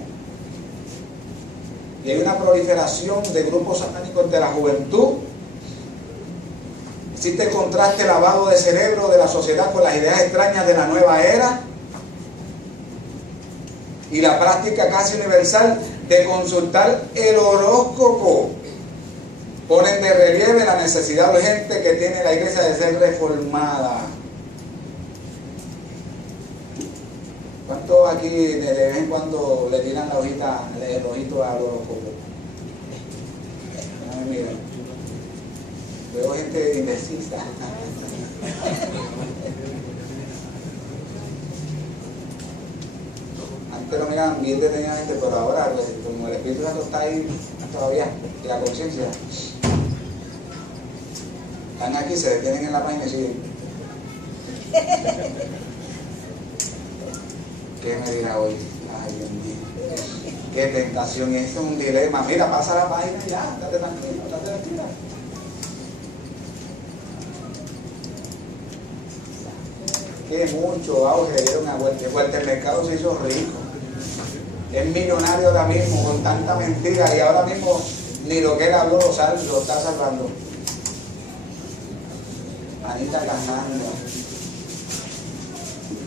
Y hay una proliferación de grupos satánicos de la juventud. Existe el contraste lavado de cerebro de la sociedad con las ideas extrañas de la nueva era, y la práctica casi universal de consultar el horóscopo ponen de relieve la necesidad urgente que tiene la iglesia de ser reformada. ¿Cuántos aquí de vez en cuando le tiran la hojita, el ojito al horóscopo? Mira, veo gente indecisa. Antes lo miraban bien detenidamente, pero ahora, pues, como el Espíritu Santo está ahí todavía, y la conciencia, están aquí, se detienen en la página y siguen. ¿Qué me dirá hoy? Ay, Dios mío. Qué tentación, y esto es un dilema. Mira, pasa la página y ya, date tranquilo, date tranquila. Que mucho auge dieron a vuelta. El mercado se hizo rico. Es millonario ahora mismo con tanta mentira, y ahora mismo ni lo que él habló lo está salvando. Anita Casandra,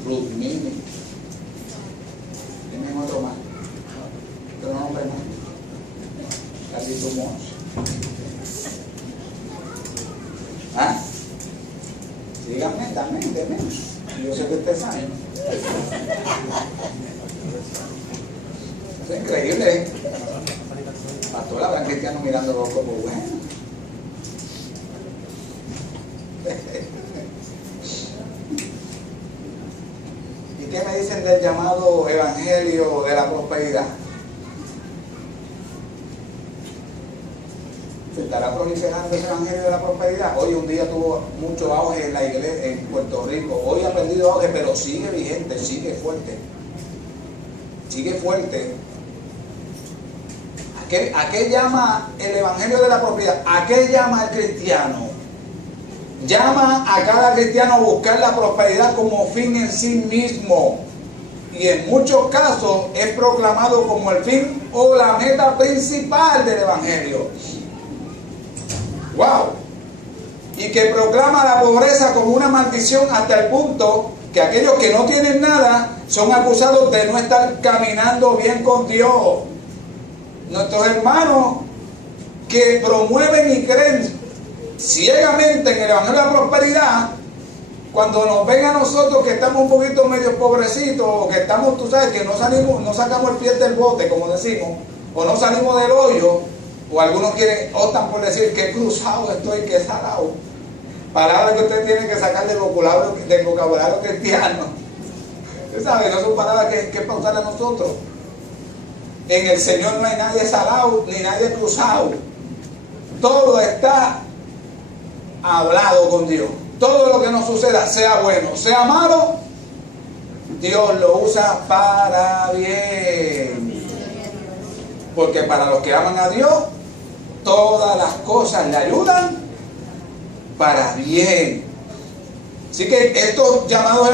Rudmini, tienen otro más, otro nombre más, Carlito Mons. Díganme, dame. Yo sé que usted sabe. Es increíble, ¿eh? Pastor, habrán cristianos mirando los como bueno. ¿Y qué me dicen del llamado evangelio de la prosperidad? ¿Se estará proliferando ese evangelio de la prosperidad? Hoy un día tuvo mucho auge en la iglesia en Puerto Rico. Hoy ha perdido auge, pero sigue vigente, sigue fuerte. Sigue fuerte. ¿A qué llama el evangelio de la prosperidad? ¿A qué llama el cristiano? Llama a cada cristiano a buscar la prosperidad como fin en sí mismo. Y en muchos casos es proclamado como el fin o la meta principal del evangelio. ¡Wow! Y que proclama la pobreza como una maldición hasta el punto que aquellos que no tienen nada son acusados de no estar caminando bien con Dios. Nuestros hermanos que promueven y creen ciegamente en el evangelio de la prosperidad, cuando nos ven a nosotros que estamos un poquito medio pobrecitos, o que estamos, tú sabes, que no sacamos el pie del bote, como decimos, o no salimos del hoyo, o algunos optan por decir que cruzado estoy, que salado. Palabras que usted tiene que sacar del vocabulario cristiano. Usted sabe, no son palabras que pausar a nosotros. En el Señor no hay nadie salado ni nadie cruzado. Todo está hablado con Dios. Todo lo que nos suceda, sea bueno, sea malo, Dios lo usa para bien. Porque para los que aman a Dios, todas las cosas le ayudan para bien. Así que estos llamados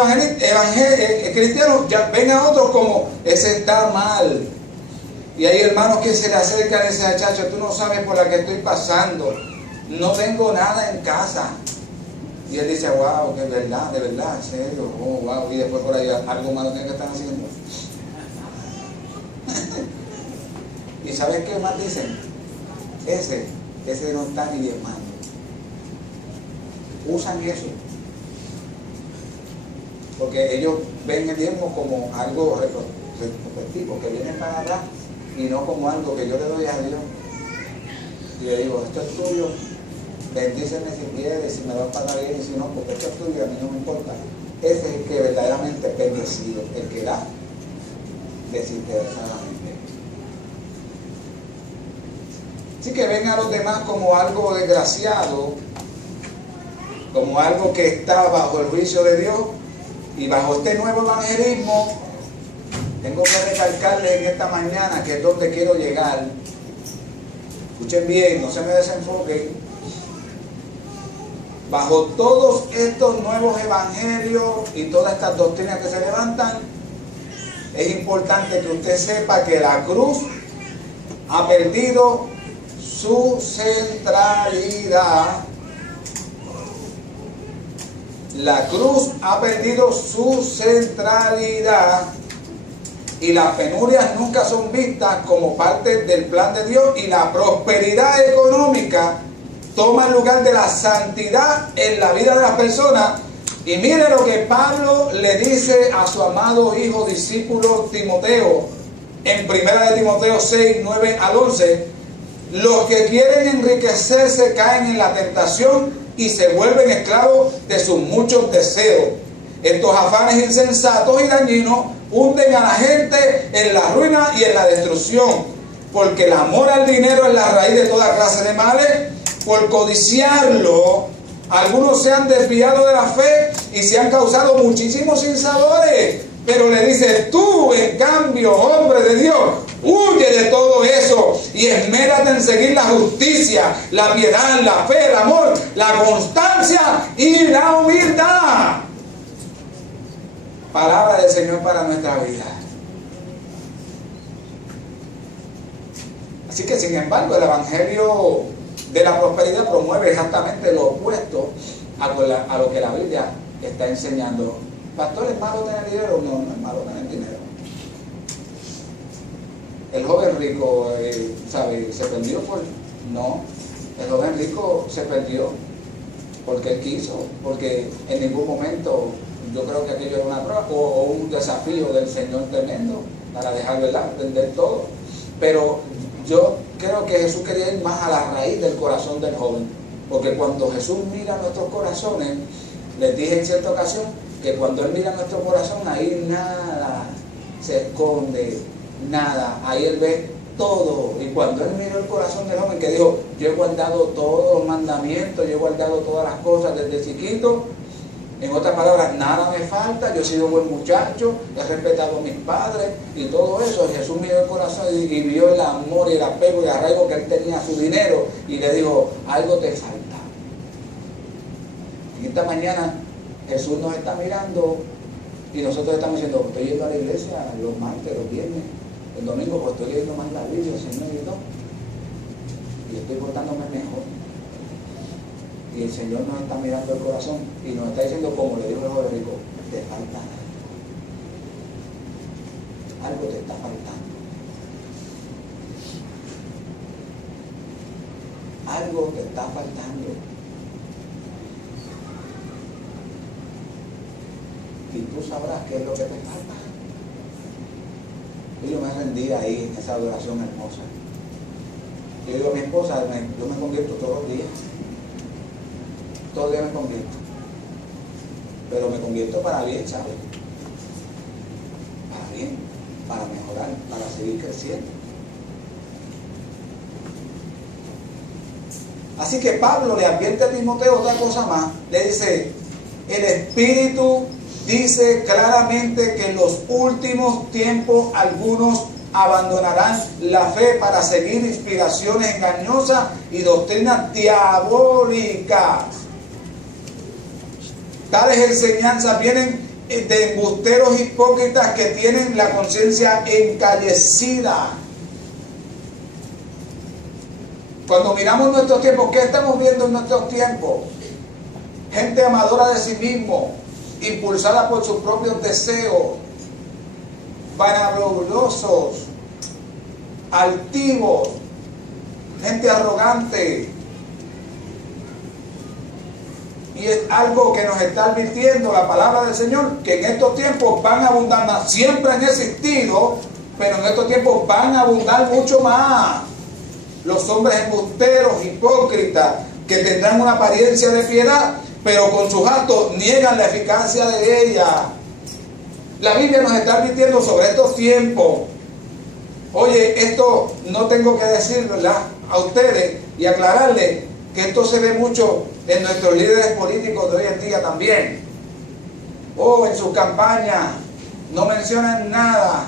cristianos ya ven a otros como ese está mal. Y hay hermanos que se le acercan y dicen, chacho, tú no sabes por la que estoy pasando. No tengo nada en casa. Y él dice, wow, que es verdad, de verdad, en serio, oh, wow. Y después por ahí algo malo tiene que estar haciendo. ¿Y sabes qué más dicen? Ese no está ni diezmando. Usan eso. Porque ellos ven el diezmo como algo respectivo, que viene para atrás, y no como algo que yo le doy a Dios. Y le digo, esto es tuyo, bendíceme si quieres, si me vas a pagar bien, y si no, porque esto es tuyo, a mí no me importa. Ese es el que verdaderamente es bendecido, el que da desinteresadamente. Así que ven a los demás como algo desgraciado, como algo que está bajo el juicio de Dios. Y bajo este nuevo evangelismo, tengo que recalcarles en esta mañana que es donde quiero llegar. Escuchen bien, no se me desenfoquen. Bajo todos estos nuevos evangelios y todas estas doctrinas que se levantan, es importante que usted sepa que la cruz ha perdido su centralidad. La cruz ha perdido su centralidad y las penurias nunca son vistas como parte del plan de Dios, y la prosperidad económica toma el lugar de la santidad en la vida de las personas. Y mire lo que Pablo le dice a su amado hijo discípulo Timoteo en 1 de Timoteo 6, 9 al 11. Los que quieren enriquecerse caen en la tentación y se vuelven esclavos de sus muchos deseos. Estos afanes insensatos y dañinos hunden a la gente en la ruina y en la destrucción, porque el amor al dinero es la raíz de toda clase de males. Por codiciarlo, algunos se han desviado de la fe y se han causado muchísimos sinsabores. Pero le dice, tú en cambio, hombre de Dios, huye de todo eso y esmérate en seguir la justicia, la piedad, la fe, el amor, la constancia y la humildad. Palabra del Señor para nuestra vida. Así que, sin embargo, el evangelio de la prosperidad promueve exactamente lo opuesto a lo que la Biblia está enseñando. Pastor, ¿es malo tener dinero? No, no es malo tener dinero. El joven rico, ¿se perdió por...? No, el joven rico se perdió porque él quiso, porque en ningún momento, yo creo que aquello era una prueba o un desafío del Señor tremendo para dejar, ¿verdad?, entender todo. Pero yo creo que Jesús quería ir más a la raíz del corazón del joven, porque cuando Jesús mira nuestros corazones, les dije en cierta ocasión que cuando Él mira nuestro corazón, ahí nada se esconde, nada, ahí Él ve todo. Y cuando Él miró el corazón del joven que dijo, yo he guardado todos los mandamientos, yo he guardado todas las cosas desde chiquito, en otras palabras, nada me falta, yo he sido buen muchacho, he respetado a mis padres y todo eso. Jesús miró el corazón y vio el amor y el apego y el arraigo que Él tenía a su dinero y le dijo, algo te falta. Y esta mañana Jesús nos está mirando y nosotros estamos diciendo, estoy yendo a la iglesia los martes, los viernes, el domingo, pues estoy leyendo más la Biblia, Señor, y todo. Y estoy portándome mejor. Y el Señor nos está mirando el corazón y nos está diciendo, como le dijo el joven rico, te falta algo te está faltando. Algo te está faltando. Y tú sabrás qué es lo que te falta. Y yo me rendí ahí en esa adoración hermosa. Yo digo a mi esposa, yo me convierto todos los días. Todos los días me convierto. Pero me convierto para bien, ¿sabes? Para bien, para mejorar, para seguir creciendo. Así que Pablo le advierte a Timoteo otra cosa más. Le dice, el Espíritu dice claramente que en los últimos tiempos algunos abandonarán la fe para seguir inspiraciones engañosas y doctrinas diabólicas. Tales enseñanzas vienen de embusteros hipócritas que tienen la conciencia encallecida. Cuando miramos nuestros tiempos, ¿qué estamos viendo en nuestros tiempos? Gente amadora de sí mismo, impulsada por sus propios deseos, vanagloriosos, altivos, gente arrogante. Y es algo que nos está advirtiendo la palabra del Señor, que en estos tiempos van a abundar más. Siempre han existido, pero en estos tiempos van a abundar mucho más. Los hombres embusteros, hipócritas, que tendrán una apariencia de piedad, pero con sus actos niegan la eficacia de ella. La Biblia nos está advirtiendo sobre estos tiempos. Oye, esto no tengo que decirlo, ¿verdad?, a ustedes y aclararles que esto se ve mucho en nuestros líderes políticos de hoy en día también. En sus campañas no mencionan nada,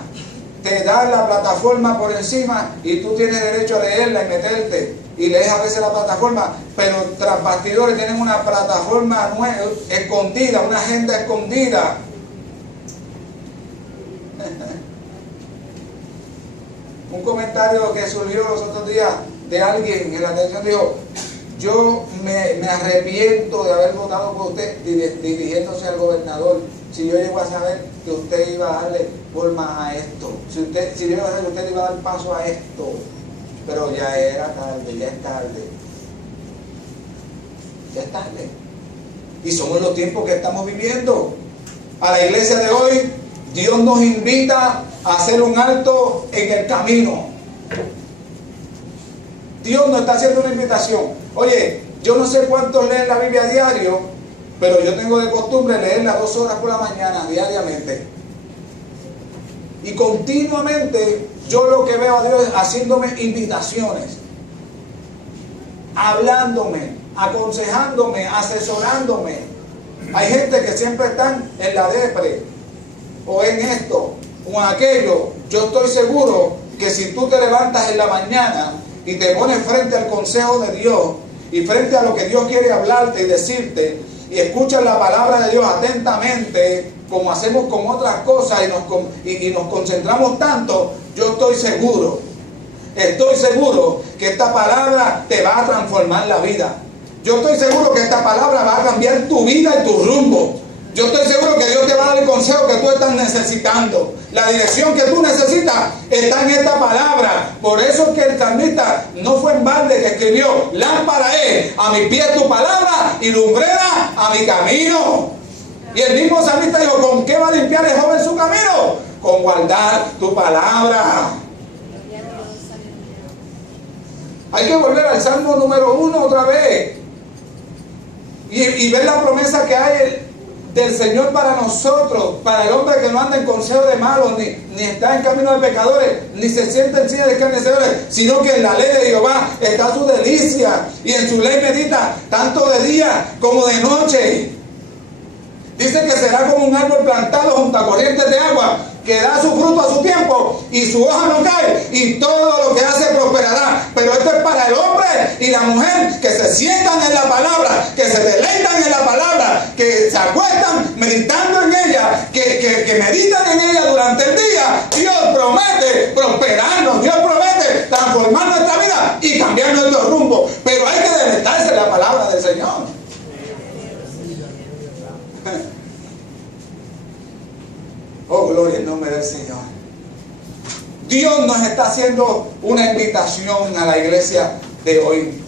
te dan la plataforma por encima y tú tienes derecho a leerla y meterte y lees a veces la plataforma, pero tras bastidores tienen una plataforma nueva, escondida, una agenda escondida. Un comentario que surgió los otros días de alguien en la televisión dijo, yo me arrepiento de haber votado por usted, dirigiéndose al gobernador, si yo llego a saber que usted iba a darle forma a esto, si yo iba a saber que usted iba a dar paso a esto, pero ya era tarde, ya es tarde. Ya es tarde. Y somos los tiempos que estamos viviendo. A la iglesia de hoy, Dios nos invita a hacer un alto en el camino. Dios nos está haciendo una invitación. Oye, yo no sé cuántos leen la Biblia a diario, pero yo tengo de costumbre leerla 2 horas por la mañana, diariamente. Y continuamente yo lo que veo a Dios es haciéndome invitaciones, hablándome, aconsejándome, asesorándome. Hay gente que siempre están en la depre, o en esto, o en aquello. Yo estoy seguro que si tú te levantas en la mañana y te pones frente al consejo de Dios y frente a lo que Dios quiere hablarte y decirte, y escuchas la palabra de Dios atentamente, como hacemos con otras cosas y nos concentramos tanto, yo estoy seguro que esta palabra te va a transformar la vida. Yo estoy seguro que esta palabra va a cambiar tu vida y tu rumbo. Yo estoy seguro que Dios te va a dar el consejo que tú estás necesitando. La dirección que tú necesitas está en esta palabra. Por eso es que el salmista no fue en balde que escribió, lámpara es a mi pie tu palabra y lumbrera a mi camino. Y el mismo salmista dijo, ¿con qué va a limpiar el joven su camino? Con guardar tu palabra. Hay que volver al Salmo número 1 otra vez y ver la promesa que hay del Señor para nosotros, para el hombre que no anda en consejo de malos, ni está en camino de pecadores, ni se sienta en silla de escarnecedores, sino que en la ley de Jehová está su delicia, y en su ley medita tanto de día como de noche. Dice que será como un árbol plantado junto a corrientes de agua, que da su fruto a su tiempo y su hoja no cae, y todo lo que hace prosperará. Pero esto es para el hombre y la mujer que se sientan en la palabra, que se deleitan en la palabra, que se acuestan meditando en ella, que meditan en ella durante el día. Dios promete prosperarnos, Dios promete transformar nuestra vida y cambiar nuestro rumbo. Pero hay que deleitarse en la palabra del Señor. Oh, gloria al nombre del Señor. Dios nos está haciendo una invitación a la iglesia de hoy.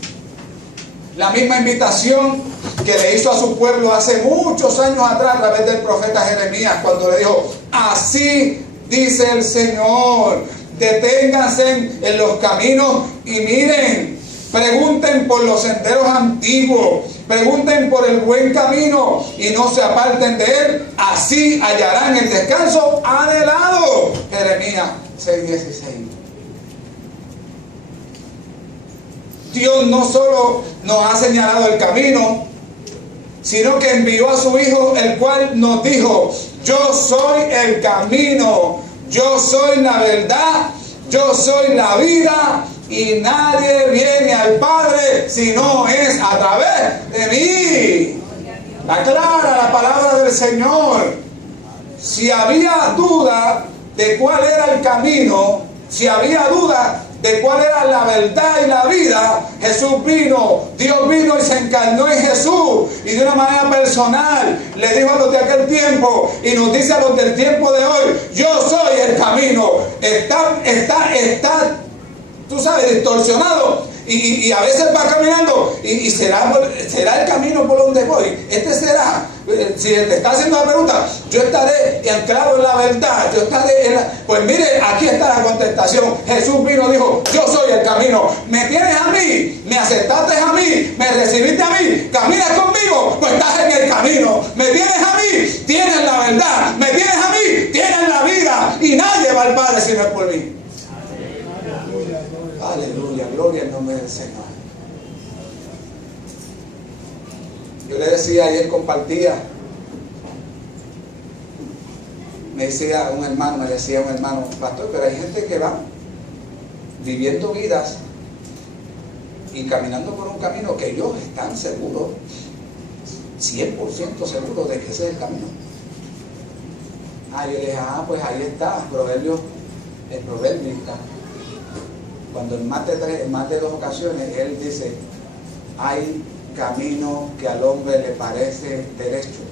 La misma invitación que le hizo a su pueblo hace muchos años atrás a través del profeta Jeremías, cuando le dijo: así dice el Señor, deténganse en los caminos y miren, pregunten por los senderos antiguos, pregunten por el buen camino y no se aparten de él, así hallarán el descanso anhelado. Jeremías 6:16. Dios no solo nos ha señalado el camino, sino que envió a su Hijo, el cual nos dijo: yo soy el camino, yo soy la verdad, yo soy la vida, y nadie viene al Padre si no es a través de mí. Está clara la palabra del Señor. Si había duda de cuál era el camino, si había duda de cuál era la verdad y la vida, Jesús vino, Dios vino y se encarnó en Jesús, y de una manera personal le dijo a los de aquel tiempo y nos dice a los del tiempo de hoy: yo soy el camino. Está tú sabes, distorsionado, y a veces va caminando y será el camino por donde voy. Este será, si te está haciendo la pregunta, yo estaré anclado en la verdad, yo estaré en la... Pues mire, aquí está la contestación. Jesús vino y dijo: yo soy el camino. Me tienes a mí, me aceptaste a mí, me recibiste a mí, caminas conmigo, pues estás en el camino. Me tienes a mí, tienes la verdad, me tienes a mí, tienes la vida, y nadie va al Padre si no es por mí. Aleluya, gloria al nombre del Señor. Yo le decía ayer, compartía, me decía un hermano, pastor, pero hay gente que va viviendo vidas y caminando por un camino que ellos están seguros, 100% seguros de que ese es el camino. Yo le dije: pues ahí está, el proverbio está. Cuando en más de 2 ocasiones él dice: hay camino que al hombre le parece derecho,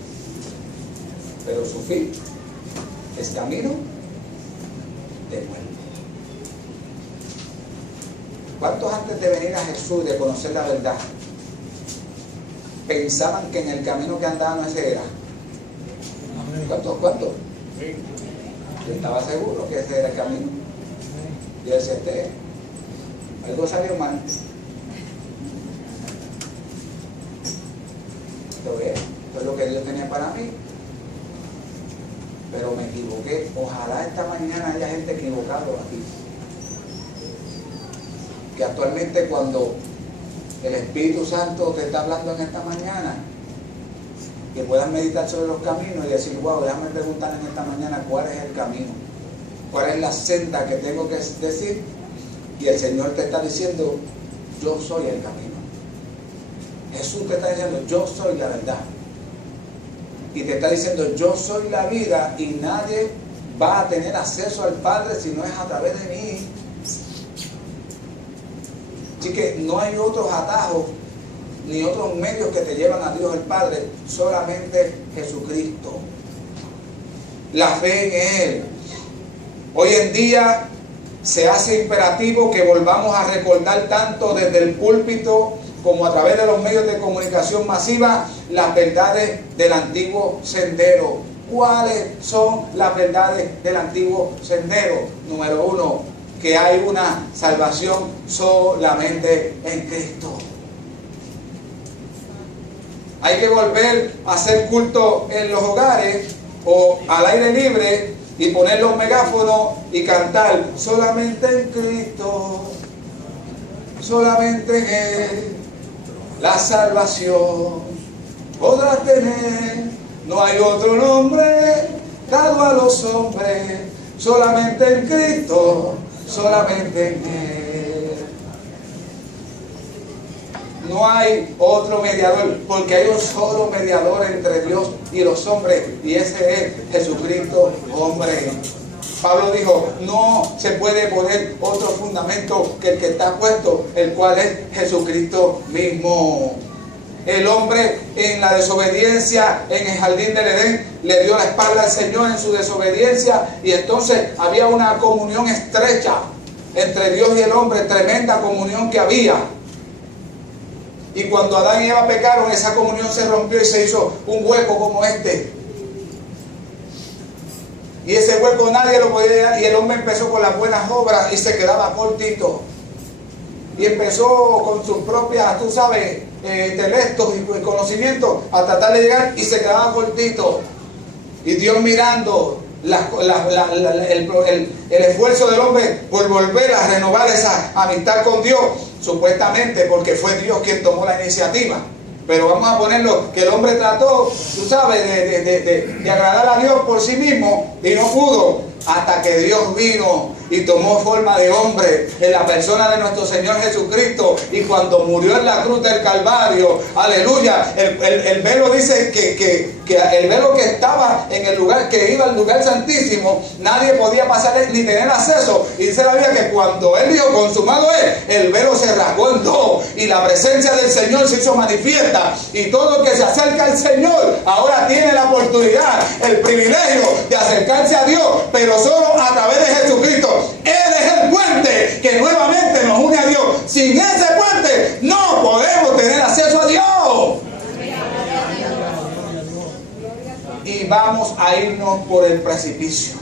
pero su fin es camino de muerte. ¿Cuántos antes de venir a Jesús, de conocer la verdad, pensaban que en el camino que andaban ese era? ¿Cuántos? Yo estaba seguro que ese era el camino. Y él decía: algo salió mal. Esto es lo que Dios tenía para mí, pero me equivoqué. Ojalá esta mañana haya gente equivocada aquí, que actualmente, cuando el Espíritu Santo te está hablando en esta mañana, que puedas meditar sobre los caminos y decir: wow, déjame preguntar en esta mañana cuál es el camino, cuál es la senda que tengo que decir. Y el Señor te está diciendo: yo soy el camino. Jesús te está diciendo: yo soy la verdad. Y te está diciendo: yo soy la vida, y nadie va a tener acceso al Padre si no es a través de mí. Así que no hay otros atajos ni otros medios que te llevan a Dios el Padre, solamente Jesucristo. La fe en Él. Hoy en día se hace imperativo que volvamos a recordar, tanto desde el púlpito como a través de los medios de comunicación masiva, las verdades del antiguo sendero. ¿Cuáles son las verdades del antiguo sendero? Número 1, que hay una salvación solamente en Cristo. Hay que volver a hacer culto en los hogares o al aire libre y poner los megáfonos y cantar solamente en Cristo, solamente en Él la salvación podrás tener. No hay otro nombre dado a los hombres, solamente en Cristo, solamente en Él. No hay otro mediador, porque hay un solo mediador entre Dios y los hombres, y ese es Jesucristo, hombre. Pablo dijo, no se puede poner otro fundamento que el que está puesto, el cual es Jesucristo mismo. El hombre en la desobediencia en el jardín del Edén le dio la espalda al Señor en su desobediencia, y entonces había una comunión estrecha entre Dios y el hombre, tremenda comunión que había. Y cuando Adán y Eva pecaron, esa comunión se rompió y se hizo un hueco como este. Y ese hueco nadie lo podía llenar, y el hombre empezó con las buenas obras y se quedaba cortito. Y empezó con sus propias, tú sabes, intelectos y conocimientos a tratar de llegar, y se quedaba cortito. Y Dios mirando el esfuerzo del hombre por volver a renovar esa amistad con Dios, supuestamente porque fue Dios quien tomó la iniciativa. Pero vamos a ponerlo que el hombre trató, tú sabes, de agradar a Dios por sí mismo, y no pudo, hasta que Dios vino y tomó forma de hombre en la persona de nuestro Señor Jesucristo. Y cuando murió en la cruz del Calvario, aleluya, el velo dice que el velo que estaba en el lugar, que iba al lugar santísimo, nadie podía pasar ni tener acceso. Y dice la Biblia que cuando Él dijo consumado es, el velo se rasgó en dos y la presencia del Señor se hizo manifiesta. Y todo el que se acerca al Señor ahora tiene la oportunidad, el privilegio de acercarse a Dios, pero solo a través de Jesucristo. Él es el puente que nuevamente nos une a Dios. Sin ese puente no podemos tener acceso a Dios. Y vamos a irnos por el precipicio.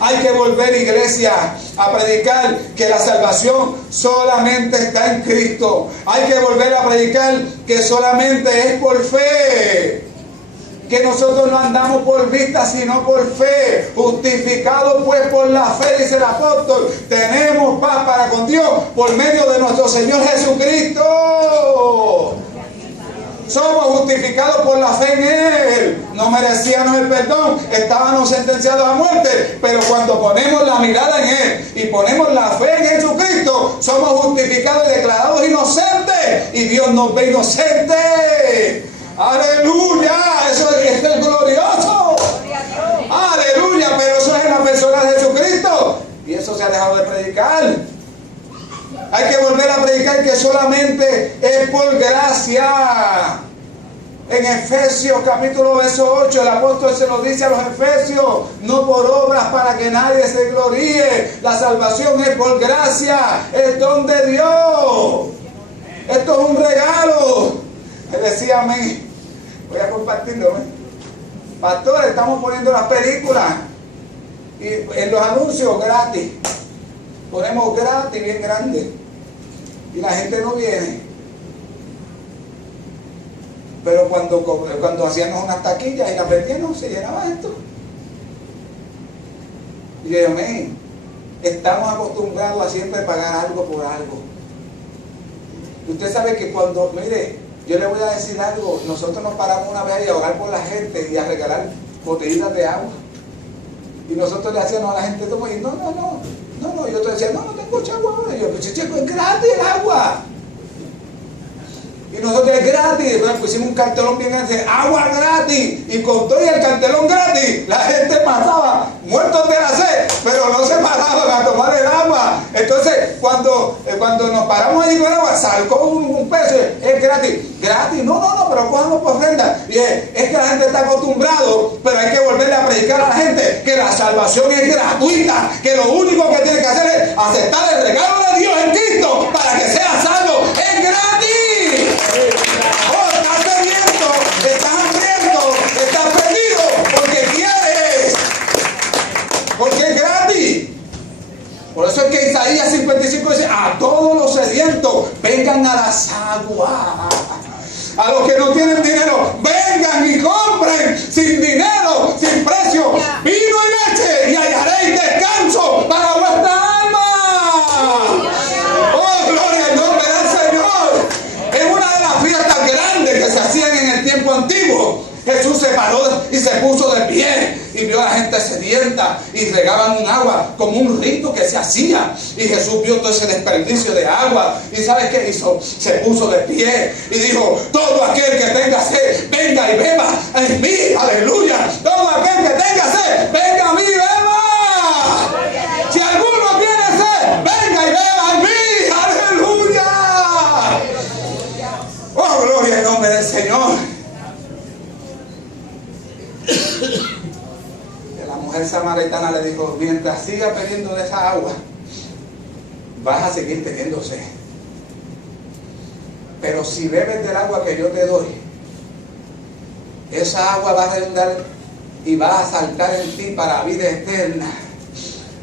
Hay que volver, iglesia, a predicar que la salvación solamente está en Cristo. Hay que volver a predicar que solamente es por fe. Que nosotros no andamos por vista, sino por fe. Justificados pues por la fe, dice el apóstol, tenemos paz para con Dios por medio de nuestro Señor Jesucristo. Somos justificados por la fe en Él. No merecíamos el perdón, estábamos sentenciados a muerte, pero cuando ponemos la mirada en Él y ponemos la fe en Jesucristo, somos justificados y declarados inocentes, y Dios nos ve inocentes. Aleluya, eso es glorioso. Aleluya, pero eso es en la persona de Jesucristo, y eso se ha dejado de predicar. Hay que volver a predicar que solamente es por gracia. En Efesios capítulo verso 8, el apóstol se lo dice a los efesios, no por obras para que nadie se gloríe. La salvación es por gracia, es don de Dios. Esto es un regalo. Me decía a mí, voy a compartirlo, pastor, estamos poniendo las películas y en los anuncios gratis, ponemos gratis bien grande, y la gente no viene. Pero cuando hacíamos unas taquillas y las vendíamos, se llenaba esto. Y yo digo, amén, estamos acostumbrados a siempre pagar algo por algo. Usted sabe que cuando, mire, yo le voy a decir algo, nosotros nos paramos una vez a orar por la gente y a regalar botellitas de agua. Y nosotros le hacíamos a la gente, no, yo te decía, no tengo agua. Y yo, pues chico, es gratis el agua. Y nosotros es gratis. Bueno, pusimos un cartelón bien grande, agua gratis. Y con todo y el cartelón gratis, la gente pasaba muertos de la sed, pero no se paraban a tomar el agua. Entonces, cuando nos paramos allí con el agua, sacó un peso, es gratis. Gratis, no, pero cójanos por ofrenda. Y es que la gente está acostumbrado, pero hay que volverle a predicar a la gente que la salvación es gratuita, que lo único que tiene que hacer es aceptar el regalo de Dios en Cristo para que sea salvo. ¡Es gratis! Oh, estás sediento, estás hambriento, estás perdido, porque quieres, porque es gratis. Por eso es que Isaías 55 dice, a todos los sedientos vengan a las aguas. A los que no tienen dinero, vengan y compren sin dinero, sin precio, vino y leche, y hallaréis descanso para vuestra alma. Oh, gloria al nombre del Señor. En una de las fiestas grandes que se hacían en el tiempo antiguo, Jesús se paró y se puso de pie y vio a la gente sedienta y regaban un agua como un rito que se hacía. Y Jesús vio todo ese desperdicio de agua. ¿Y sabe qué hizo? Se puso de pie y dijo: todo aquel que tenga sed, venga y beba en mí. Aleluya. Todo aquel que tenga sed, venga a mí y beba. Si alguno tiene sed, venga y beba en mí. Aleluya. Oh, gloria al nombre del Señor. La mujer samaritana le dijo: mientras sigas bebiendo de esa agua, vas a seguir teniendo sed. Pero si bebes del agua que yo te doy, esa agua va a redundar y va a saltar en ti para vida eterna.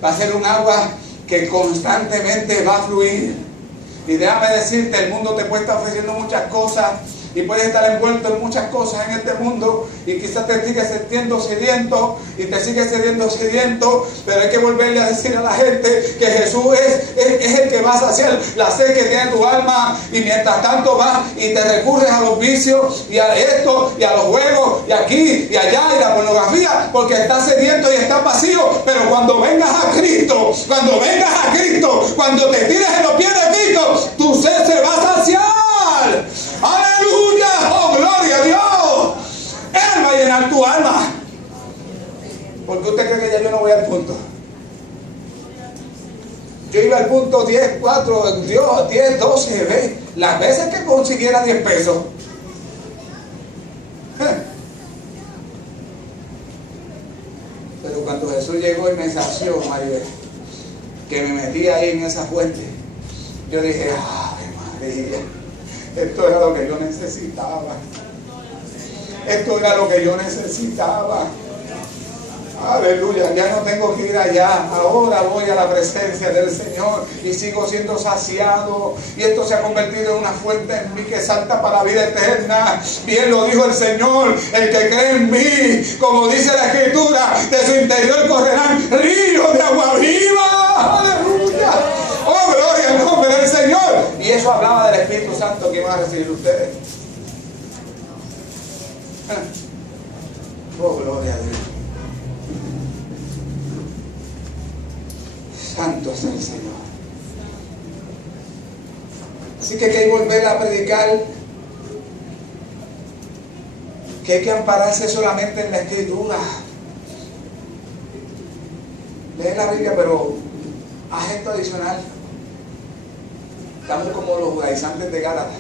Va a ser un agua que constantemente va a fluir. Y déjame decirte, el mundo te puede estar ofreciendo muchas cosas y puedes estar envuelto en muchas cosas en este mundo y quizás te sigues sintiendo sediento y te sigues sediento, pero hay que volverle a decir a la gente que Jesús es el que va a saciar la sed que tiene tu alma. Y mientras tanto vas y te recurres a los vicios y a esto y a los juegos y aquí y allá y la pornografía porque estás sediento y estás vacío. Pero cuando vengas a Cristo, cuando te tires en los pies de Cristo, tu sed se va a saciar. ¡Aleluya! ¡Oh, gloria a Dios! Él va a llenar tu alma. ¿Por qué usted cree que ya yo no voy al punto? Yo iba al punto 10, 4, 10, 12, ¿ves? Las veces que consiguiera 10 pesos. Pero cuando Jesús llegó y me sació, María, que me metí ahí en esa fuente, yo dije: ¡Ave María! Esto era lo que yo necesitaba. Esto era lo que yo necesitaba. Aleluya, ya no tengo que ir allá. Ahora voy a la presencia del Señor y sigo siendo saciado. Y esto se ha convertido en una fuente en mí que salta para la vida eterna. Bien lo dijo el Señor: el que cree en mí, como dice la Escritura, de su interior correrán ríos de agua viva. Aleluya. Oh, gloria al nombre del Señor. Y eso hablaba del Espíritu Santo que iban a recibir ustedes. Oh, gloria a Dios. Santo es el Señor. Así que hay que volver a predicar que hay que ampararse solamente en la Escritura. Lee la Biblia, pero haz esto adicional. Estamos como los judaizantes de Gálatas.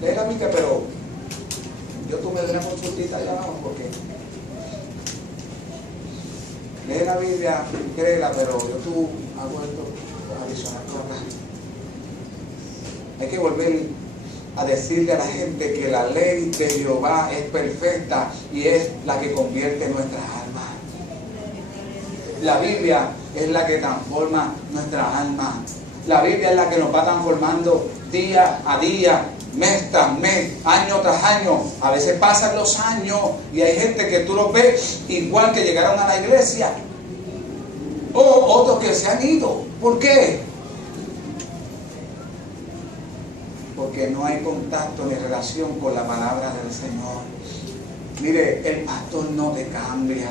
Lee la Biblia, pero yo tomé una consultita allá abajo porque lee la Biblia, créela, pero yo hago esto adicional por acá. Hay que volver a decirle a la gente que la ley de Jehová es perfecta y es la que convierte nuestras almas. La Biblia es la que transforma nuestras almas. La Biblia es la que nos va transformando día a día, mes tras mes, año tras año. A veces pasan los años y hay gente que tú los ves igual que llegaron a la iglesia, o otros que se han ido. ¿Por qué? Porque no hay contacto ni relación con la palabra del Señor. Mire, el pastor no te cambia,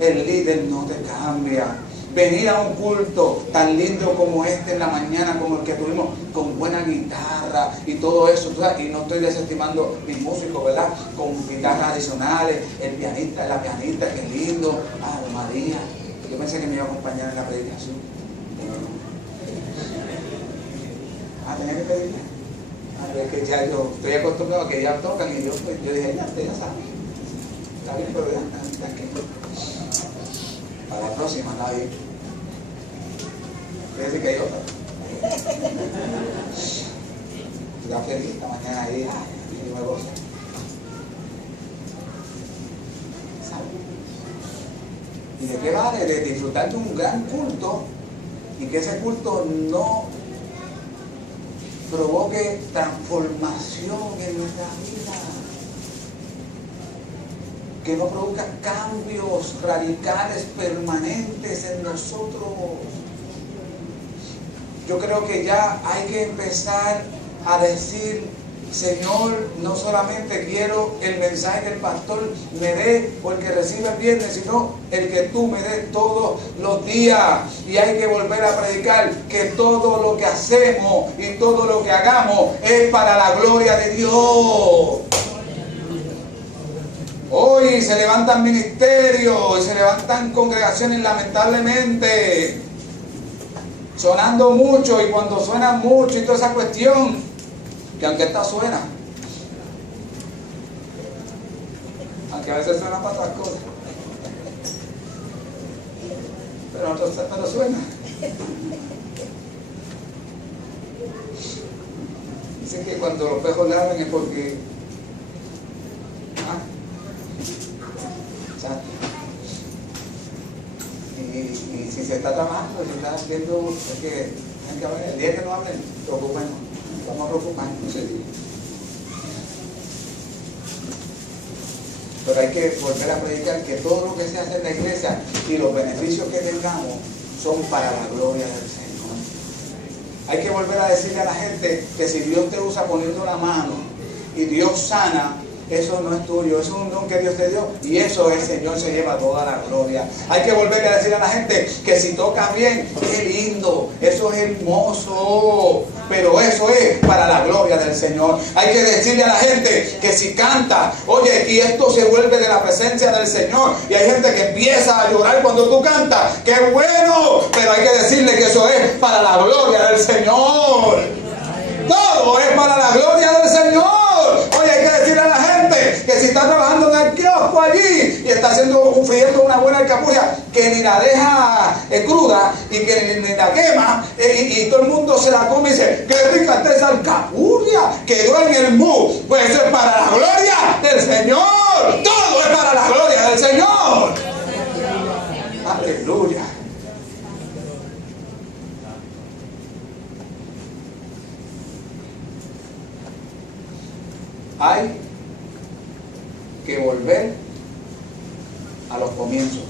el líder no te cambia. Venir a un culto tan lindo como este en la mañana, como el que tuvimos, con buena guitarra y todo eso, y no estoy desestimando mis músicos, ¿verdad? Con guitarras adicionales, el pianista, la pianista, qué lindo. Ave María. Yo pensé que me iba a acompañar en la predicación. Tenía que pedirle. Es que ya yo estoy acostumbrado a que ya tocan y yo dije: ya sabes. Está bien, pero ya aquí. Para la próxima, está bien. Quiere decir que hay otra. Ya feliz esta mañana ahí, y me gozo. ¿Y de qué vale? De disfrutar de un gran culto y que ese culto no provoque transformación en nuestra vida. Que no produzca cambios radicales permanentes en nosotros. Yo creo que ya hay que empezar a decir: Señor, no solamente quiero el mensaje que el pastor me dé o el que recibe el viernes, sino el que tú me des todos los días. Y hay que volver a predicar que todo lo que hacemos y todo lo que hagamos es para la gloria de Dios. Hoy se levantan ministerios y se levantan congregaciones, lamentablemente, sonando mucho, y cuando suena mucho y toda esa cuestión, que aunque esta suena, aunque a veces suena para otras cosas, pero suena. Dicen que cuando los pejos ladran es porque y si se está trabajando, si está haciendo, es que hay que hablar. El día que no hablen, preocupen. Vamos a preocuparnos ese día. Pero hay que volver a predicar que todo lo que se hace en la iglesia y los beneficios que tengamos son para la gloria del Señor. Hay que volver a decirle a la gente que si Dios te usa poniendo la mano y Dios sana, eso no es tuyo, eso es un don que Dios te dio, y eso el Señor se lleva toda la gloria. Hay que volver a decir a la gente que si tocas bien, qué lindo, eso es hermoso, pero eso es para la gloria del Señor. Hay que decirle a la gente que si canta, oye, y esto se vuelve de la presencia del Señor, y hay gente que empieza a llorar cuando tú cantas, qué bueno, pero hay que decirle que eso es para la gloria del Señor. Todo es para la gloria del Señor. Oye, hay que decirle a la gente que si está trabajando en el kiosco allí y está friendo una buena alcapurria, que ni la deja cruda y que ni la quema, y todo el mundo se la come y dice: qué rica está esa alcapurria, quedó en el mu. Pues eso es para la gloria del Señor. Todo es para la gloria del Señor. Aleluya. Hay que volver a los comienzos.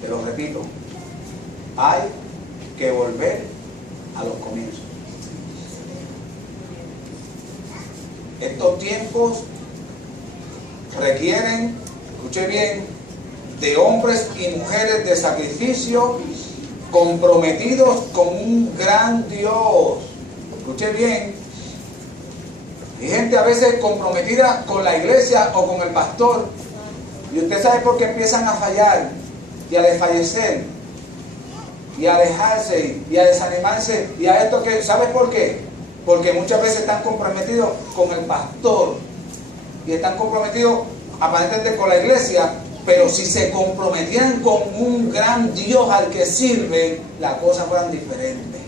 Te lo repito, hay que volver a los comienzos. Estos tiempos requieren, escuche bien, de hombres y mujeres de sacrificio comprometidos con un gran Dios. Escuche bien, hay gente a veces comprometida con la iglesia o con el pastor, y usted sabe por qué empiezan a fallar y a desfallecer y a alejarse y a desanimarse y a esto que, ¿sabe por qué? Porque muchas veces están comprometidos con el pastor y están comprometidos aparentemente con la iglesia, pero si se comprometían con un gran Dios al que sirven, las cosas fueran diferentes.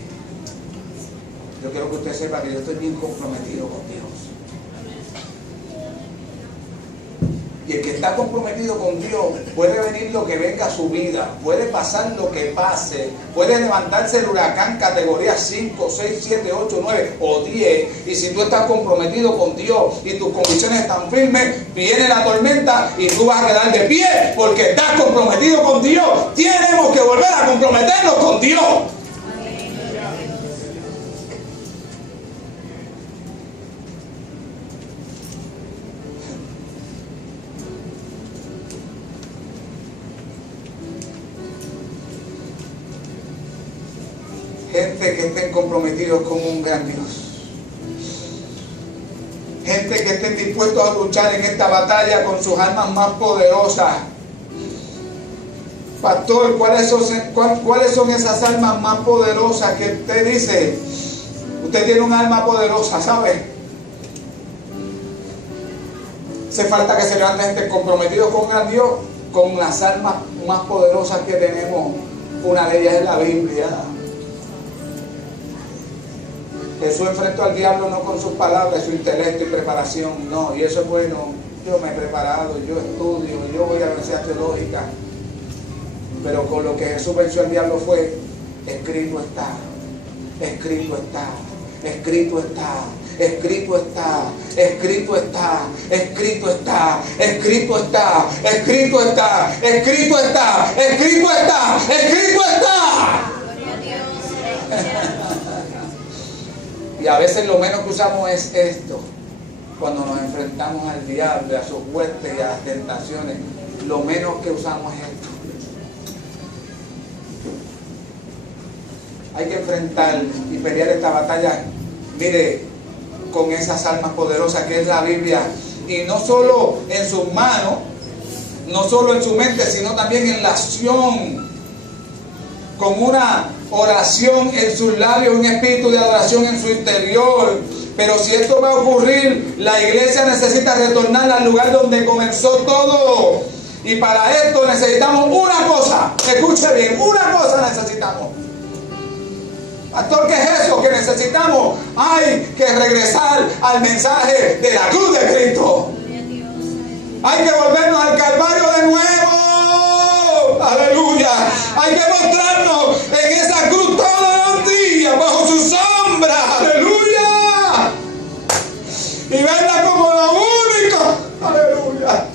Yo quiero que usted sepa que yo estoy bien comprometido con Dios. Y el que está comprometido con Dios, puede venir lo que venga a su vida, puede pasar lo que pase, puede levantarse el huracán categoría 5, 6, 7, 8, 9 o 10. Y si tú estás comprometido con Dios y tus convicciones están firmes, viene la tormenta y tú vas a quedar de pie porque estás comprometido con Dios. Tenemos que volver a comprometernos con Dios. Gente que estén comprometidos con un gran Dios. Gente que estén dispuestos a luchar en esta batalla con sus armas más poderosas. Pastor, ¿cuáles son esas armas más poderosas que usted dice? Usted tiene un arma poderosa, ¿sabe? Hace falta que se levante gente comprometida con un gran Dios, con las armas más poderosas que tenemos. Una de ellas es la Biblia. Jesús enfrentó al diablo no con sus palabras, su intelecto y preparación, no, y eso es bueno. Yo me he preparado, yo estudio, yo voy a la universidad teológica, pero con lo que Jesús venció al diablo fue escrito está, escrito está, escrito está, escrito está, escrito está, escrito está, escrito está, escrito está, escrito está, escrito está, escrito está. Y a veces lo menos que usamos es esto. Cuando nos enfrentamos al diablo, a sus huestes y a las tentaciones, lo menos que usamos es esto. Hay que enfrentar y pelear esta batalla, mire, con esas armas poderosas que es la Biblia, y no solo en sus manos, no solo en su mente, sino también en la acción, con una oración en sus labios, un espíritu de adoración en su interior. Pero si esto va a ocurrir, la iglesia necesita retornar al lugar donde comenzó todo, y para esto necesitamos una cosa. Escuche bien, una cosa necesitamos. Pastor, ¿qué es eso que necesitamos? Hay que regresar al mensaje de la cruz de Cristo. Hay que volvernos al Calvario de nuevo. Aleluya. Hay que mostrarnos en esa cruz todos los días bajo su sombra. Aleluya. Y verla como lo único. Aleluya.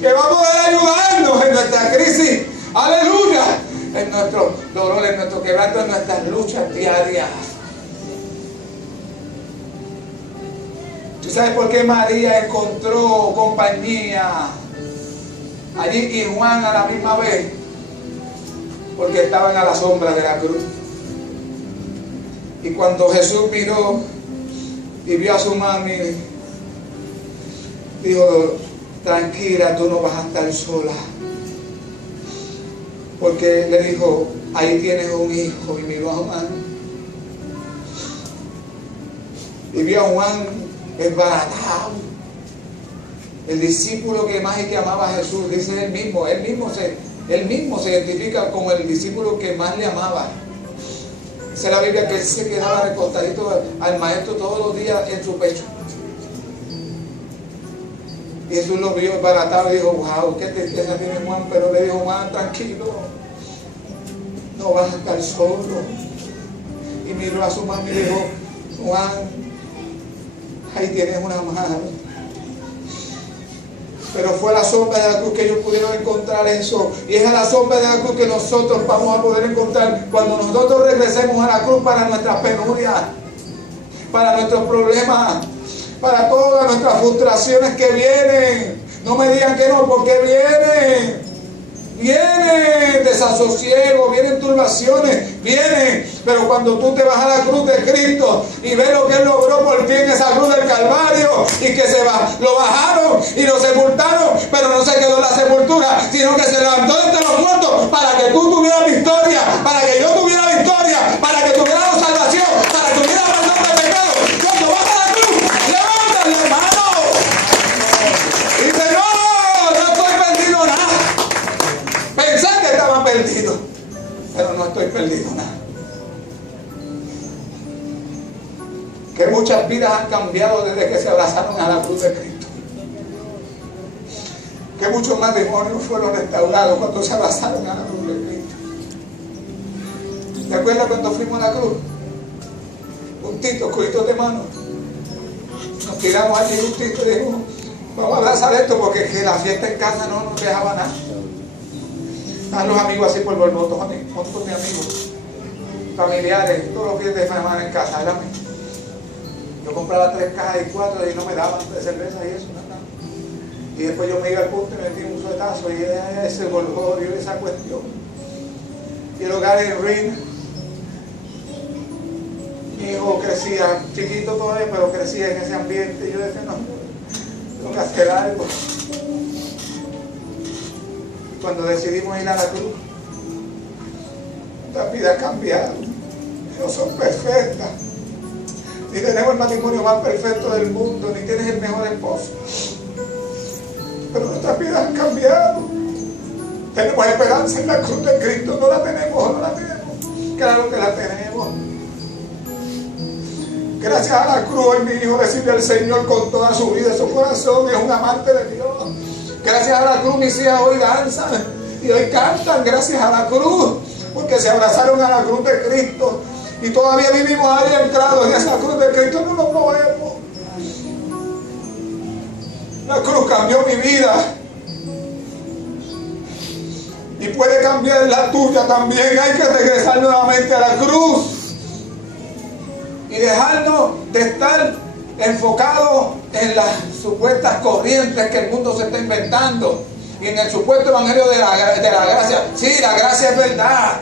Que va a poder ayudarnos en nuestra crisis. Aleluya. En nuestro dolor, en nuestro quebranto, en nuestras luchas diarias. ¿Tú sabes por qué María encontró compañía allí y Juan a la misma vez? Porque estaban a la sombra de la cruz. Y cuando Jesús miró y vio a su mami, dijo: tranquila, tú no vas a estar sola. Porque le dijo: ahí tienes un hijo. Y miró a Juan y vio a Juan desbaratado, el discípulo que más y que amaba a Jesús. Dice él mismo se identifica como el discípulo que más le amaba. Dice la Biblia que él se quedaba recostadito al maestro todos los días en su pecho. Y Jesús lo vio desbaratado y dijo: wow, qué tristeza tiene Juan. Pero le dijo: Juan, tranquilo, no vas a estar solo. Y miró a su mamá y dijo: Juan, ahí tienes una madre. Pero fue a la sombra de la cruz que ellos pudieron encontrar eso. Y es a la sombra de la cruz que nosotros vamos a poder encontrar cuando nosotros regresemos a la cruz para nuestras penurias, para nuestros problemas, para todas nuestras frustraciones que vienen. No me digan que no, porque vienen. Vienen desasosiego, vienen turbaciones, vienen. Pero cuando tú te vas a la cruz de Cristo y ves lo que Él logró por ti en esa cruz del Calvario, y que lo bajaron y lo sepultaron, pero no se quedó en la sepultura, sino que se levantó de entre los muertos para que tú tuvieras victoria, para que yo tuviera victoria, para que tuviéramos salvación, para que tuviera perdón de pecado. Cuando vas a la cruz, levántate, hermano. Y dice: no estoy perdido nada. Pensé que estaba perdido, pero no estoy perdido nada. Que muchas vidas han cambiado desde que se abrazaron a la cruz de Cristo. Que muchos matrimonios fueron restaurados cuando se abrazaron a la cruz de Cristo. ¿Te acuerdas cuando fuimos a la cruz? Juntitos, coditos de mano. Nos tiramos allí juntitos y dijimos: vamos a abrazar esto, porque es que la fiesta en casa no nos dejaba nada. Están los amigos así por los motos, montos de amigos, familiares, todos los fines de semana en casa. Yo compraba 3 cajas y 4 y no me daban de cerveza y eso, nada. Y después yo me iba al punto y me metí un suetazo y ese golgorio, esa cuestión. Y el hogar en ruina. Mi hijo crecía, chiquito todavía, pero crecía en ese ambiente. Y yo decía: no, tengo que hacer algo. Cuando decidimos ir a la cruz, nuestras vidas cambiaron. No son perfectas. Ni tenemos el matrimonio más perfecto del mundo, ni tienes el mejor esposo. Pero nuestras vidas han cambiado. Tenemos esperanza en la cruz de Cristo. ¿No la tenemos o no la tenemos? Claro que la tenemos. Gracias a la cruz, hoy mi hijo le sirve al Señor con toda su vida, su corazón, es un amante de Dios. Gracias a la cruz mis hijas hoy danzan y hoy cantan, gracias a la cruz. porque se abrazaron a la cruz de Cristo y todavía vivimos ahí anclados en esa cruz de Cristo. No nos movemos. La cruz cambió mi vida y puede cambiar la tuya también. Hay que regresar nuevamente a la cruz y dejarnos de estar enfocados en las supuestas corrientes que el mundo se está inventando y en el supuesto evangelio de la gracia. Sí, la gracia es verdad,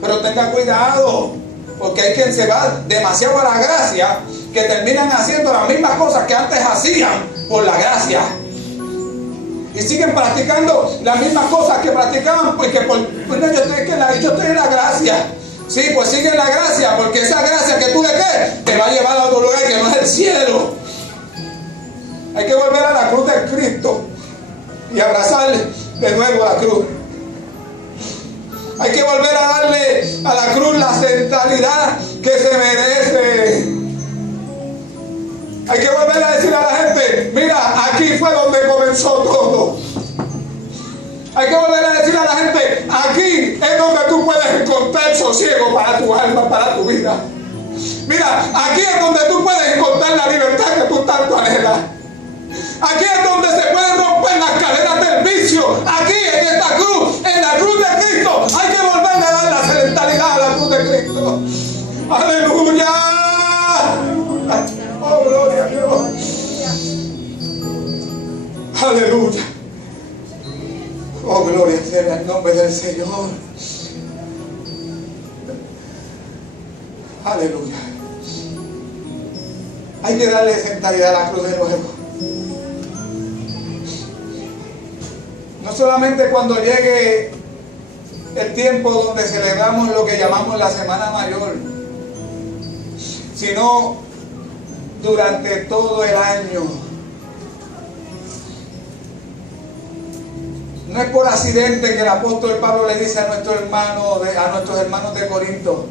pero tenga cuidado, porque hay quien se va demasiado a la gracia que terminan haciendo las mismas cosas que antes hacían por la gracia y siguen practicando las mismas cosas que practicaban porque yo estoy en la gracia. Sí, pues sigue en la gracia, porque esa gracia que tú le des te va a llevar a otro lugar que no es el cielo. Hay que volver a la cruz de Cristo y abrazarle de nuevo a la cruz. Hay que volver a darle a la cruz la centralidad que se merece. Hay que volver a decir a la gente, mira, aquí fue donde comenzó todo. Hay que volver a decir a la gente, aquí es donde tú puedes encontrar sosiego para tu alma, para tu vida. Mira, aquí es donde tú puedes encontrar la libertad que tú tanto anhelas. Aquí es donde se pueden romper las cadenas del vicio. Aquí en esta cruz, en la cruz de Cristo, hay que volver a dar la centralidad a la cruz de Cristo. ¡Aleluya! ¡Oh, gloria a Dios! ¡Aleluya! ¡Oh, gloria sea el nombre del Señor! ¡Aleluya! Hay que darle centralidad a la cruz de nuevo. No solamente cuando llegue el tiempo donde celebramos lo que llamamos la Semana Mayor, sino durante todo el año. No es por accidente que el apóstol Pablo le dice a nuestros hermanos de Corinto,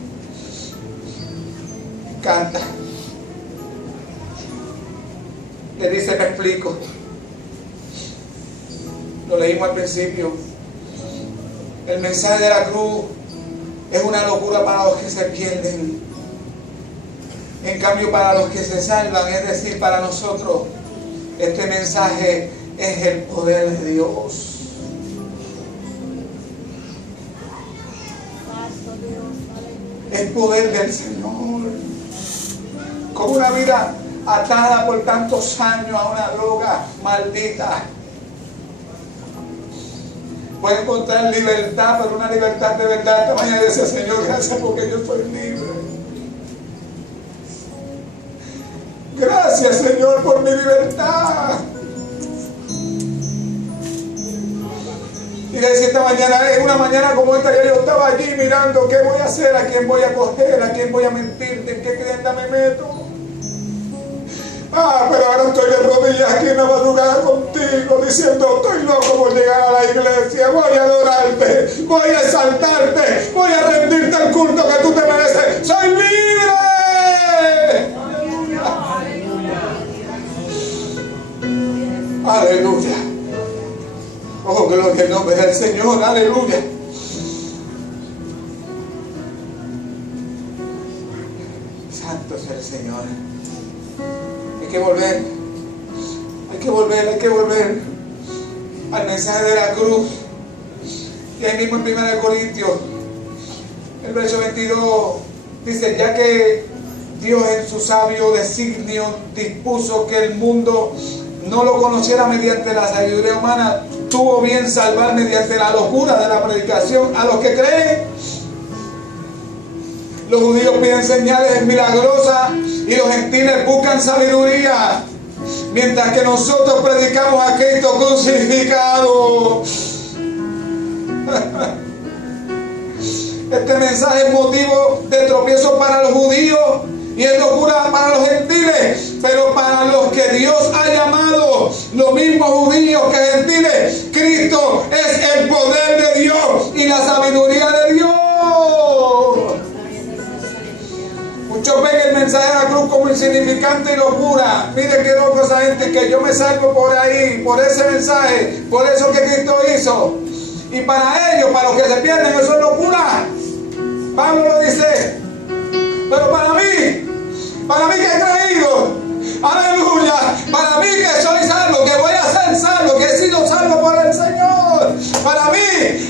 canta. Le dice, me explico. Lo leímos al principio. El mensaje de la cruz es una locura para los que se pierden. En cambio, para los que se salvan, es decir, para nosotros, este mensaje es el poder de Dios. El poder del Señor. Con una vida atada por tantos años a una droga maldita, puede encontrar libertad, pero una libertad de verdad. Esta mañana dice, Señor, gracias porque yo soy libre. Gracias, Señor, por mi libertad. Y le decía esta mañana, en una mañana como esta, yo estaba allí mirando qué voy a hacer, a quién voy a coger, a quién voy a mentir, en qué tienda me meto. Pero ahora estoy de rodillas aquí en la madrugada contigo, diciendo, estoy loco por llegar a la iglesia, voy a adorarte, voy a exaltarte, voy a rendirte el culto que tú te mereces. ¡Soy libre! ¡Aleluya! Oh, gloria al nombre del Señor, aleluya. Santo es el Señor. Hay que volver al mensaje de la cruz. Y ahí mismo en 1 Corintios, el verso 22, dice, ya que Dios en su sabio designio dispuso que el mundo no lo conociera mediante la sabiduría humana, tuvo bien salvar mediante la locura de la predicación a los que creen. Los judíos piden señales milagrosas y los gentiles buscan sabiduría, mientras que nosotros predicamos a Cristo crucificado. Este mensaje es motivo de tropiezo para los judíos y es locura para los gentiles, pero para los que Dios ha llamado, los mismos judíos que gentiles, Cristo es el poder de Dios y la sabiduría de Dios. Muchos ven el mensaje de la cruz como insignificante y locura. Mire qué loco esa gente, que yo me salvo por ahí, por ese mensaje, por eso que Cristo hizo. Y para ellos, para los que se pierden, eso es locura. Pablo lo dice, pero para mí que he creído, aleluya, para mí que soy salvo, que voy a ser salvo, que he sido salvo por el Señor, para mí,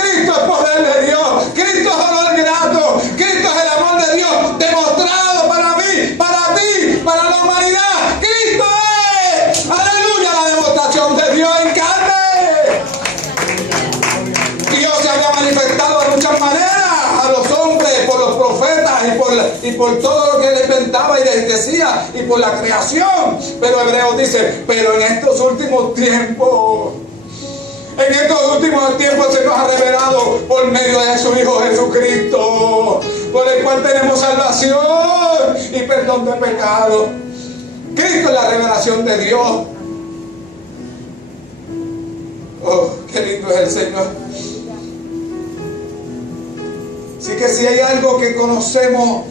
Cristo es poder de Dios, Cristo es honor grato, Cristo es el amor de Dios demostrado para mí, para ti, para la humanidad. Cristo es, aleluya, la demostración de Dios en carne. Dios se había manifestado de muchas maneras a los hombres, por los profetas y por todo lo que él inventaba y les decía, y por la creación. Pero Hebreos dice, pero en estos últimos tiempos se nos ha revelado por medio de su Hijo Jesucristo, por el cual tenemos salvación y perdón de pecado. Cristo es la revelación de Dios. Oh, qué lindo es el Señor. Así que si hay algo que conocemos,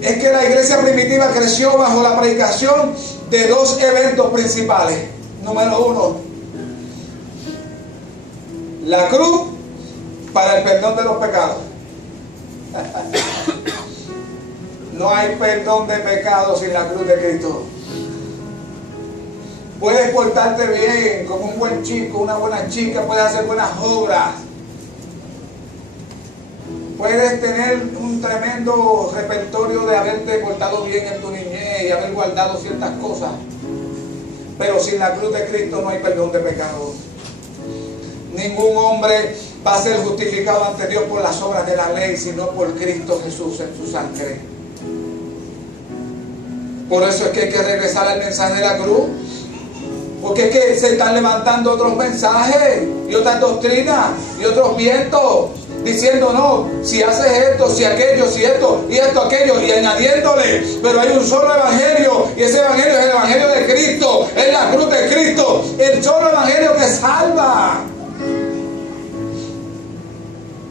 es que la iglesia primitiva creció bajo la predicación de dos eventos principales. Número uno, la cruz para el perdón de los pecados. No hay perdón de pecados sin la cruz de Cristo. Puedes portarte bien como un buen chico, una buena chica, puedes hacer buenas obras. Puedes tener un tremendo repertorio de haberte portado bien en tu niñez y haber guardado ciertas cosas. Pero sin la cruz de Cristo no hay perdón de pecados. Ningún hombre va a ser justificado ante Dios por las obras de la ley, sino por Cristo Jesús en su sangre. Por eso es que hay que regresar al mensaje de la cruz. Porque es que se están levantando otros mensajes y otras doctrinas y otros vientos, diciendo no, si haces esto, si aquello, si esto y esto, aquello, y añadiéndole, pero hay un solo evangelio, y ese evangelio es el evangelio de Cristo, es la cruz de Cristo, el solo evangelio que salva.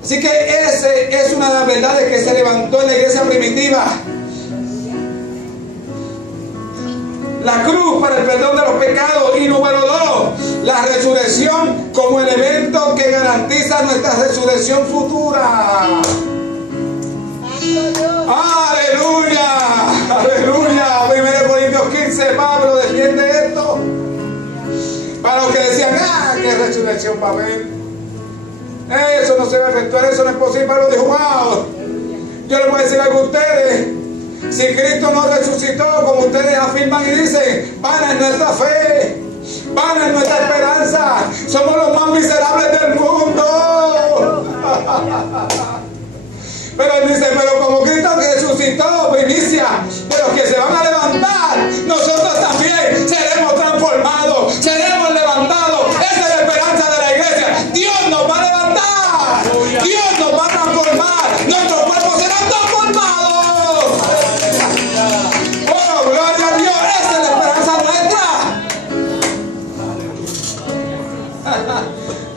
Así que ese es una de las verdades que se levantó en la iglesia primitiva. La cruz para el perdón de los pecados. Y número dos, la resurrección como el evento que garantiza nuestra resurrección futura. ¡Aleluya! ¡Aleluya! 1 Corintios 15, Pablo defiende esto. Para los que decían, ¿qué resurrección va a haber? Eso no se va a efectuar, eso no es posible. Pablo dijo, wow, yo les voy a decir algo a ustedes. Si Cristo no resucitó, como ustedes afirman y dicen, vana es nuestra fe, vana es nuestra esperanza, somos los más miserables del mundo. Pero él dice, pero como Cristo resucitó, primicia de los que se van a levantar, nosotros también seremos transformados, seremos levantados. Esa es la esperanza de la iglesia. Dios nos va a levantar, Dios nos va a transformar, nuestros cuerpos serán transformados. Oh, gloria a Dios, esa es la esperanza nuestra.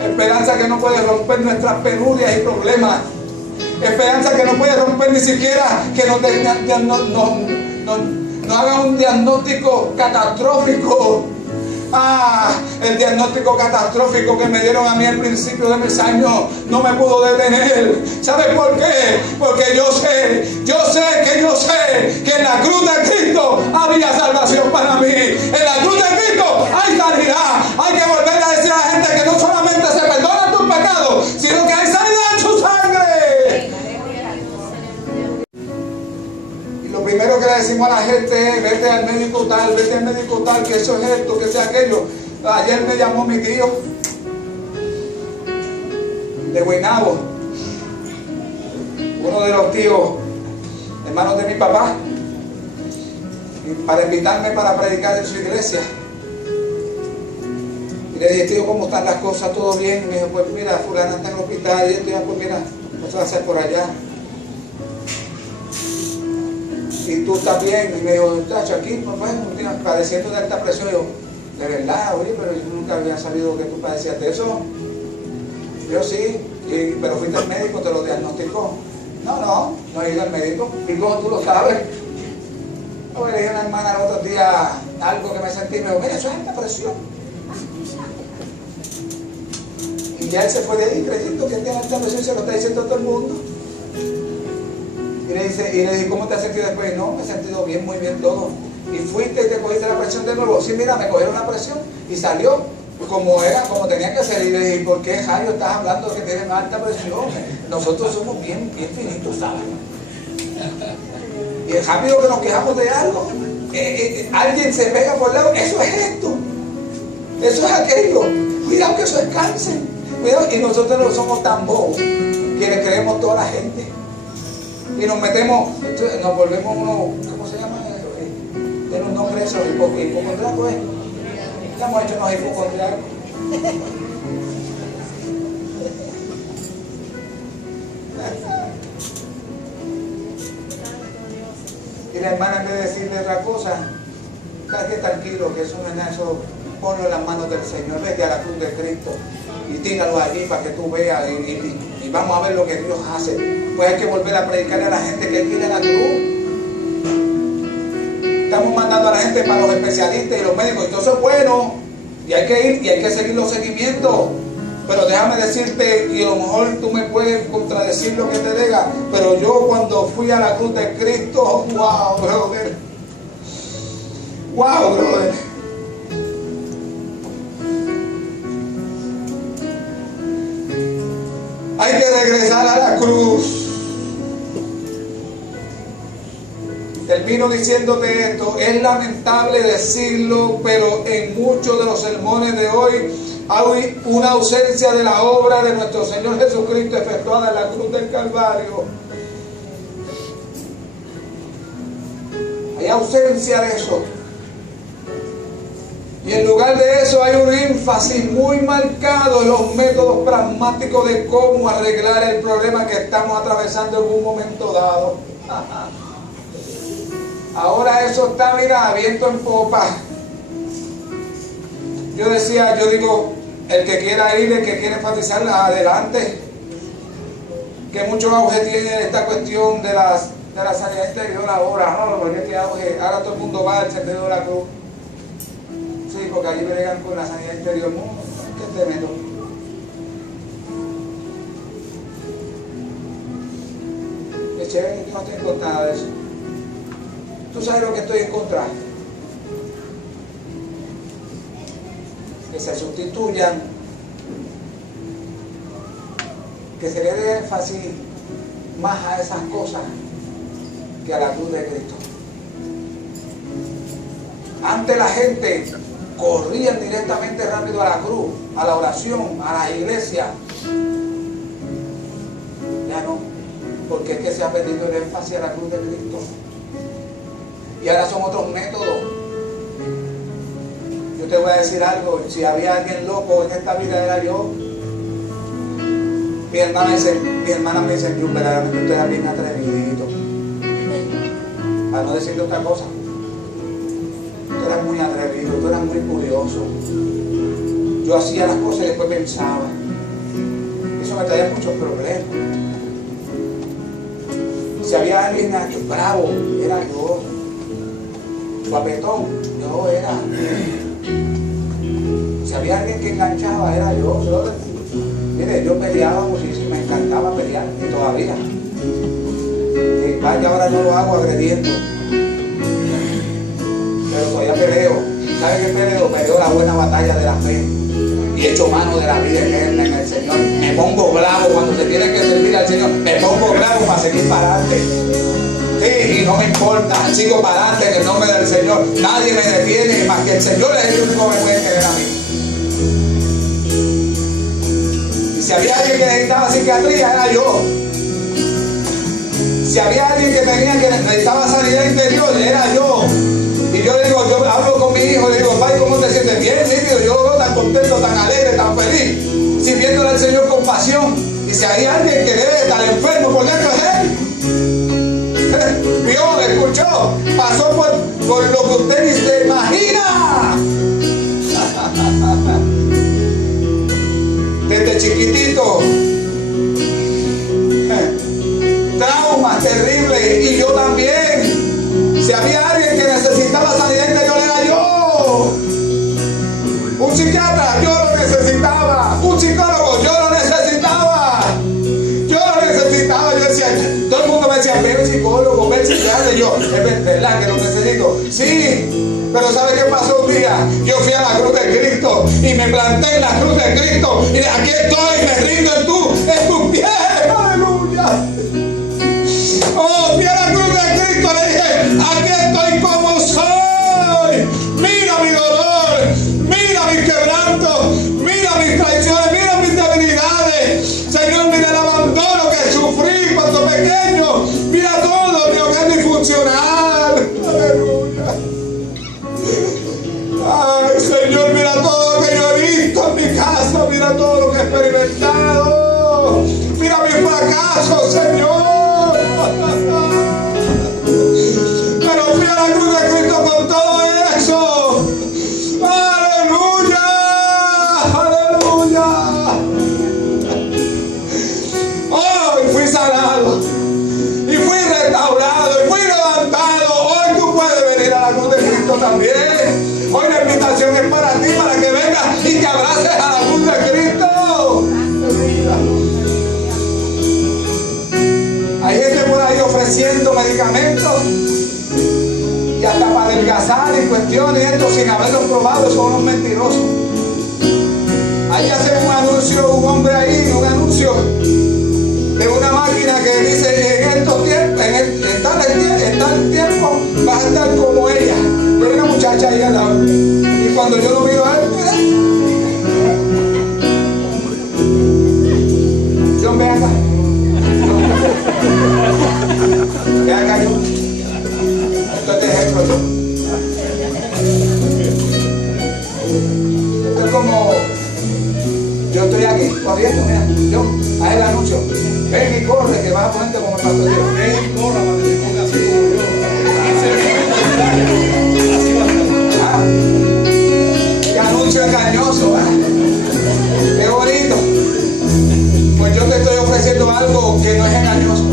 Esperanza que no puede romper nuestras penurias y problemas. Esperanza que no puede romper ni siquiera que no haga un diagnóstico catastrófico. El diagnóstico catastrófico que me dieron a mí al principio de mis años no me pudo detener. ¿Sabes por qué? Porque yo sé que en la cruz de Cristo había salvación para mí. En la cruz de Cristo hay sanidad. Hay que volver a decir a la gente que no solamente se perdonan tus pecados, sino que hay sanidad en su sangre. Y lo primero que le decimos a la gente es, vete al médico tal, que eso es esto, que sea aquello. Ayer me llamó mi tío de Guaynabo, uno de los tíos hermanos de mi papá, para invitarme para predicar en su iglesia. Y le dije, tío, ¿cómo están las cosas? ¿Todo bien? Y me dijo, pues mira, fulana está en el hospital. Y yo dije, pues mira, eso va a ser por allá. Y tú estás bien. Y me dijo, chacho, aquí, pues bueno, padeciendo de alta presión. Y yo, de verdad, oye, pero yo nunca había sabido que tú padecías de eso. Yo sí, pero fuiste al médico, te lo diagnosticó. No he ido al médico. ¿Y cómo tú lo sabes? Yo le dije a una hermana el otro día algo que me sentí, me dijo, mira, eso es alta presión. Y ya él se fue de ahí creyendo que tiene alta presión, se lo está diciendo todo el mundo. le dije, ¿cómo te has sentido después? No, me he sentido bien, muy bien todo. Y fuiste y te cogiste la presión de nuevo. Sí, mira, me cogieron la presión y salió como era, como tenía que ser. Y le dije, ¿por qué, Jairo, estás hablando que tienes alta presión? Nosotros somos bien, bien finitos, ¿sabes? Y es rápido que nos quejamos de algo. Alguien se pega por el lado, eso es esto, eso es aquello. Cuidado que eso es cáncer. Cuidado, y nosotros no somos tan bobos que le creemos toda la gente. Y nos metemos, nos volvemos unos, ¿cómo se llama? Tiene un nombre eso, hipocondriacos. ¿Qué hemos hecho unos hipocondriacos? Y la hermana, en vez de decirle otra cosa, quédate tranquilo, que eso no es nada, eso ponlo en las manos del Señor, vete a la cruz de Cristo y tíralo allí para que tú veas y vamos a ver lo que Dios hace. Pues hay que volver a predicarle a la gente que hay que ir a la cruz. Estamos mandando a la gente para los especialistas y los médicos, y todo eso es bueno, y hay que ir y hay que seguir los seguimientos. Pero déjame decirte, y a lo mejor tú me puedes contradecir lo que te diga, pero yo cuando fui a la cruz de Cristo, wow, brother. Wow, brother. Hay que regresar a la cruz. Termino diciéndote esto, es lamentable decirlo, pero en muchos de los sermones de hoy hay una ausencia de la obra de nuestro Señor Jesucristo efectuada en la cruz del Calvario. Hay ausencia de eso. Y en lugar de eso hay un énfasis muy marcado en los métodos pragmáticos de cómo arreglar el problema que estamos atravesando en un momento dado. Ahora eso está, mira, viento en popa. Yo digo, el que quiera ir, el que quiera enfatizar, adelante. Que mucho auge tiene esta cuestión de la sanidad interior ahora, ¿no? Porque que auge, ahora todo el mundo va al sendero de la cruz. Sí, porque allí bregan con la sanidad interior. No, qué tremendo. Es chévere, yo no estoy en contra de eso. ¿Tú sabes lo que estoy en contra? Que se sustituyan, que se le dé énfasis más a esas cosas que a la cruz de Cristo. Antes la gente corría directamente rápido a la cruz, a la oración, a la iglesia. Ya no, porque es que se ha perdido el énfasis a la cruz de Cristo. Y ahora son otros métodos. Yo te voy a decir algo, si había alguien loco en esta vida era yo. Mi hermana me dice, yo verdaderamente usted era bien atrevidito. Para no decirle otra cosa. Tú eras muy atrevido, tú eras muy curioso. Yo hacía las cosas y después pensaba. Eso me traía muchos problemas. Si había alguien bravo, era yo. Guapetón, yo era. Si había alguien que enganchaba, era yo. Mire, yo peleaba muchísimo, me encantaba pelear, y todavía. Y vaya, ahora no lo hago agrediendo. Pero todavía peleo. ¿Sabe qué peleo? Peleo la buena batalla de la fe. Y echo mano de la vida eterna en el Señor. Me pongo bravo cuando se tiene que servir al Señor. Me pongo bravo para seguir para adelante. Sí, y no me importa, sigo para adelante en el nombre del Señor. Nadie me detiene más que el Señor es el único que me puede querer a mí. Y si había alguien que necesitaba psiquiatría, era yo. Si había alguien que necesitaba sanidad interior, era yo. Y yo le digo, yo hablo con mi hijo, le digo, pai, ¿cómo te sientes? Bien, líquido, yo lo veo tan contento, tan alegre, tan feliz, sirviéndole al Señor con pasión. Y si hay alguien que debe estar enfermo por dentro, es él. Vio, escuchó, pasó por lo que usted ni se imagina. Desde chiquitito, traumas terribles, y yo también. Si había alguien que necesitaba sanidad interior, era yo. Un psiquiatra, yo lo necesitaba. Un psicólogo, yo lo necesitaba. Yo lo necesitaba. Yo decía, todo el mundo me decía, ver psicólogos, ver psiquiatras. Y yo, es verdad que lo necesito. Sí, pero ¿sabe qué pasó un día? Yo fui a la cruz de Cristo y me planté en la cruz de Cristo. Y aquí estoy, me rindo en tus pies. Aleluya. Oh, fui a la cruz de Cristo, le dije, aquí estoy como soy. Mira mi dolor, mira mis quebrantos, mira mis traiciones, mira mis debilidades. Señor, mira el abandono que sufrí cuando pequeño. Mira todo mi hogar disfuncional. Aleluya. Ay, Señor, mira todo lo que yo he visto en mi casa. Mira todo lo que he experimentado. Mira mis fracasos, Señor. Pero fui a la cruz de Cristo con todo eso. Aleluya. Aleluya. Oh, y fui sanado. Y fui restaurado. Y fui levantado. Hoy tú puedes venir a la cruz de Cristo también. Hoy la invitación es para ti, para que vengas y te abraces a la cruz de Cristo. Hay gente por ahí ofreciendo medicamentos y hasta para adelgazar y cuestiones y esto sin haberlo probado, son unos mentirosos. Ahí hace un anuncio, un hombre ahí, un anuncio de una máquina que dice en estos tiempos, en tal tiempo vas a estar como ella. Y hay una muchacha ahí al lado. Y cuando yo lo miro a él, mira, John, ve acá. Ve acá, yo. Esto es de ejemplo, yo. Esto es como, yo estoy aquí corriendo, mira, yo, haz el anuncio. Ven y corre, que vas a ponerte como el pastor Dios. Ven y corra para que te ponga así como yo. Así va a estar. Qué anuncio engañoso, qué bonito. Pues yo te estoy ofreciendo algo que no es engañoso.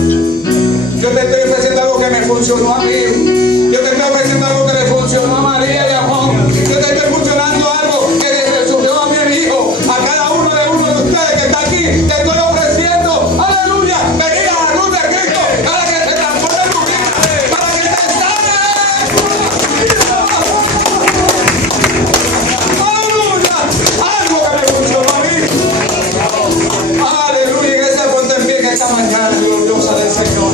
Yo te estoy ofreciendo algo que me funcionó a mí. Yo te estoy ofreciendo algo que le funcionó a María y a Juan. Yo te estoy funcionando algo que le funcionó a mi hijo. A cada uno de ustedes que está aquí, te estoy ofreciendo, aleluya, venir a la cruz de Cristo para que se transforme tu vida, para que te sane. Aleluya, algo que me funcionó a mí. Aleluya, iglesia, ponte en pie que esta mañana gloriosa del Señor.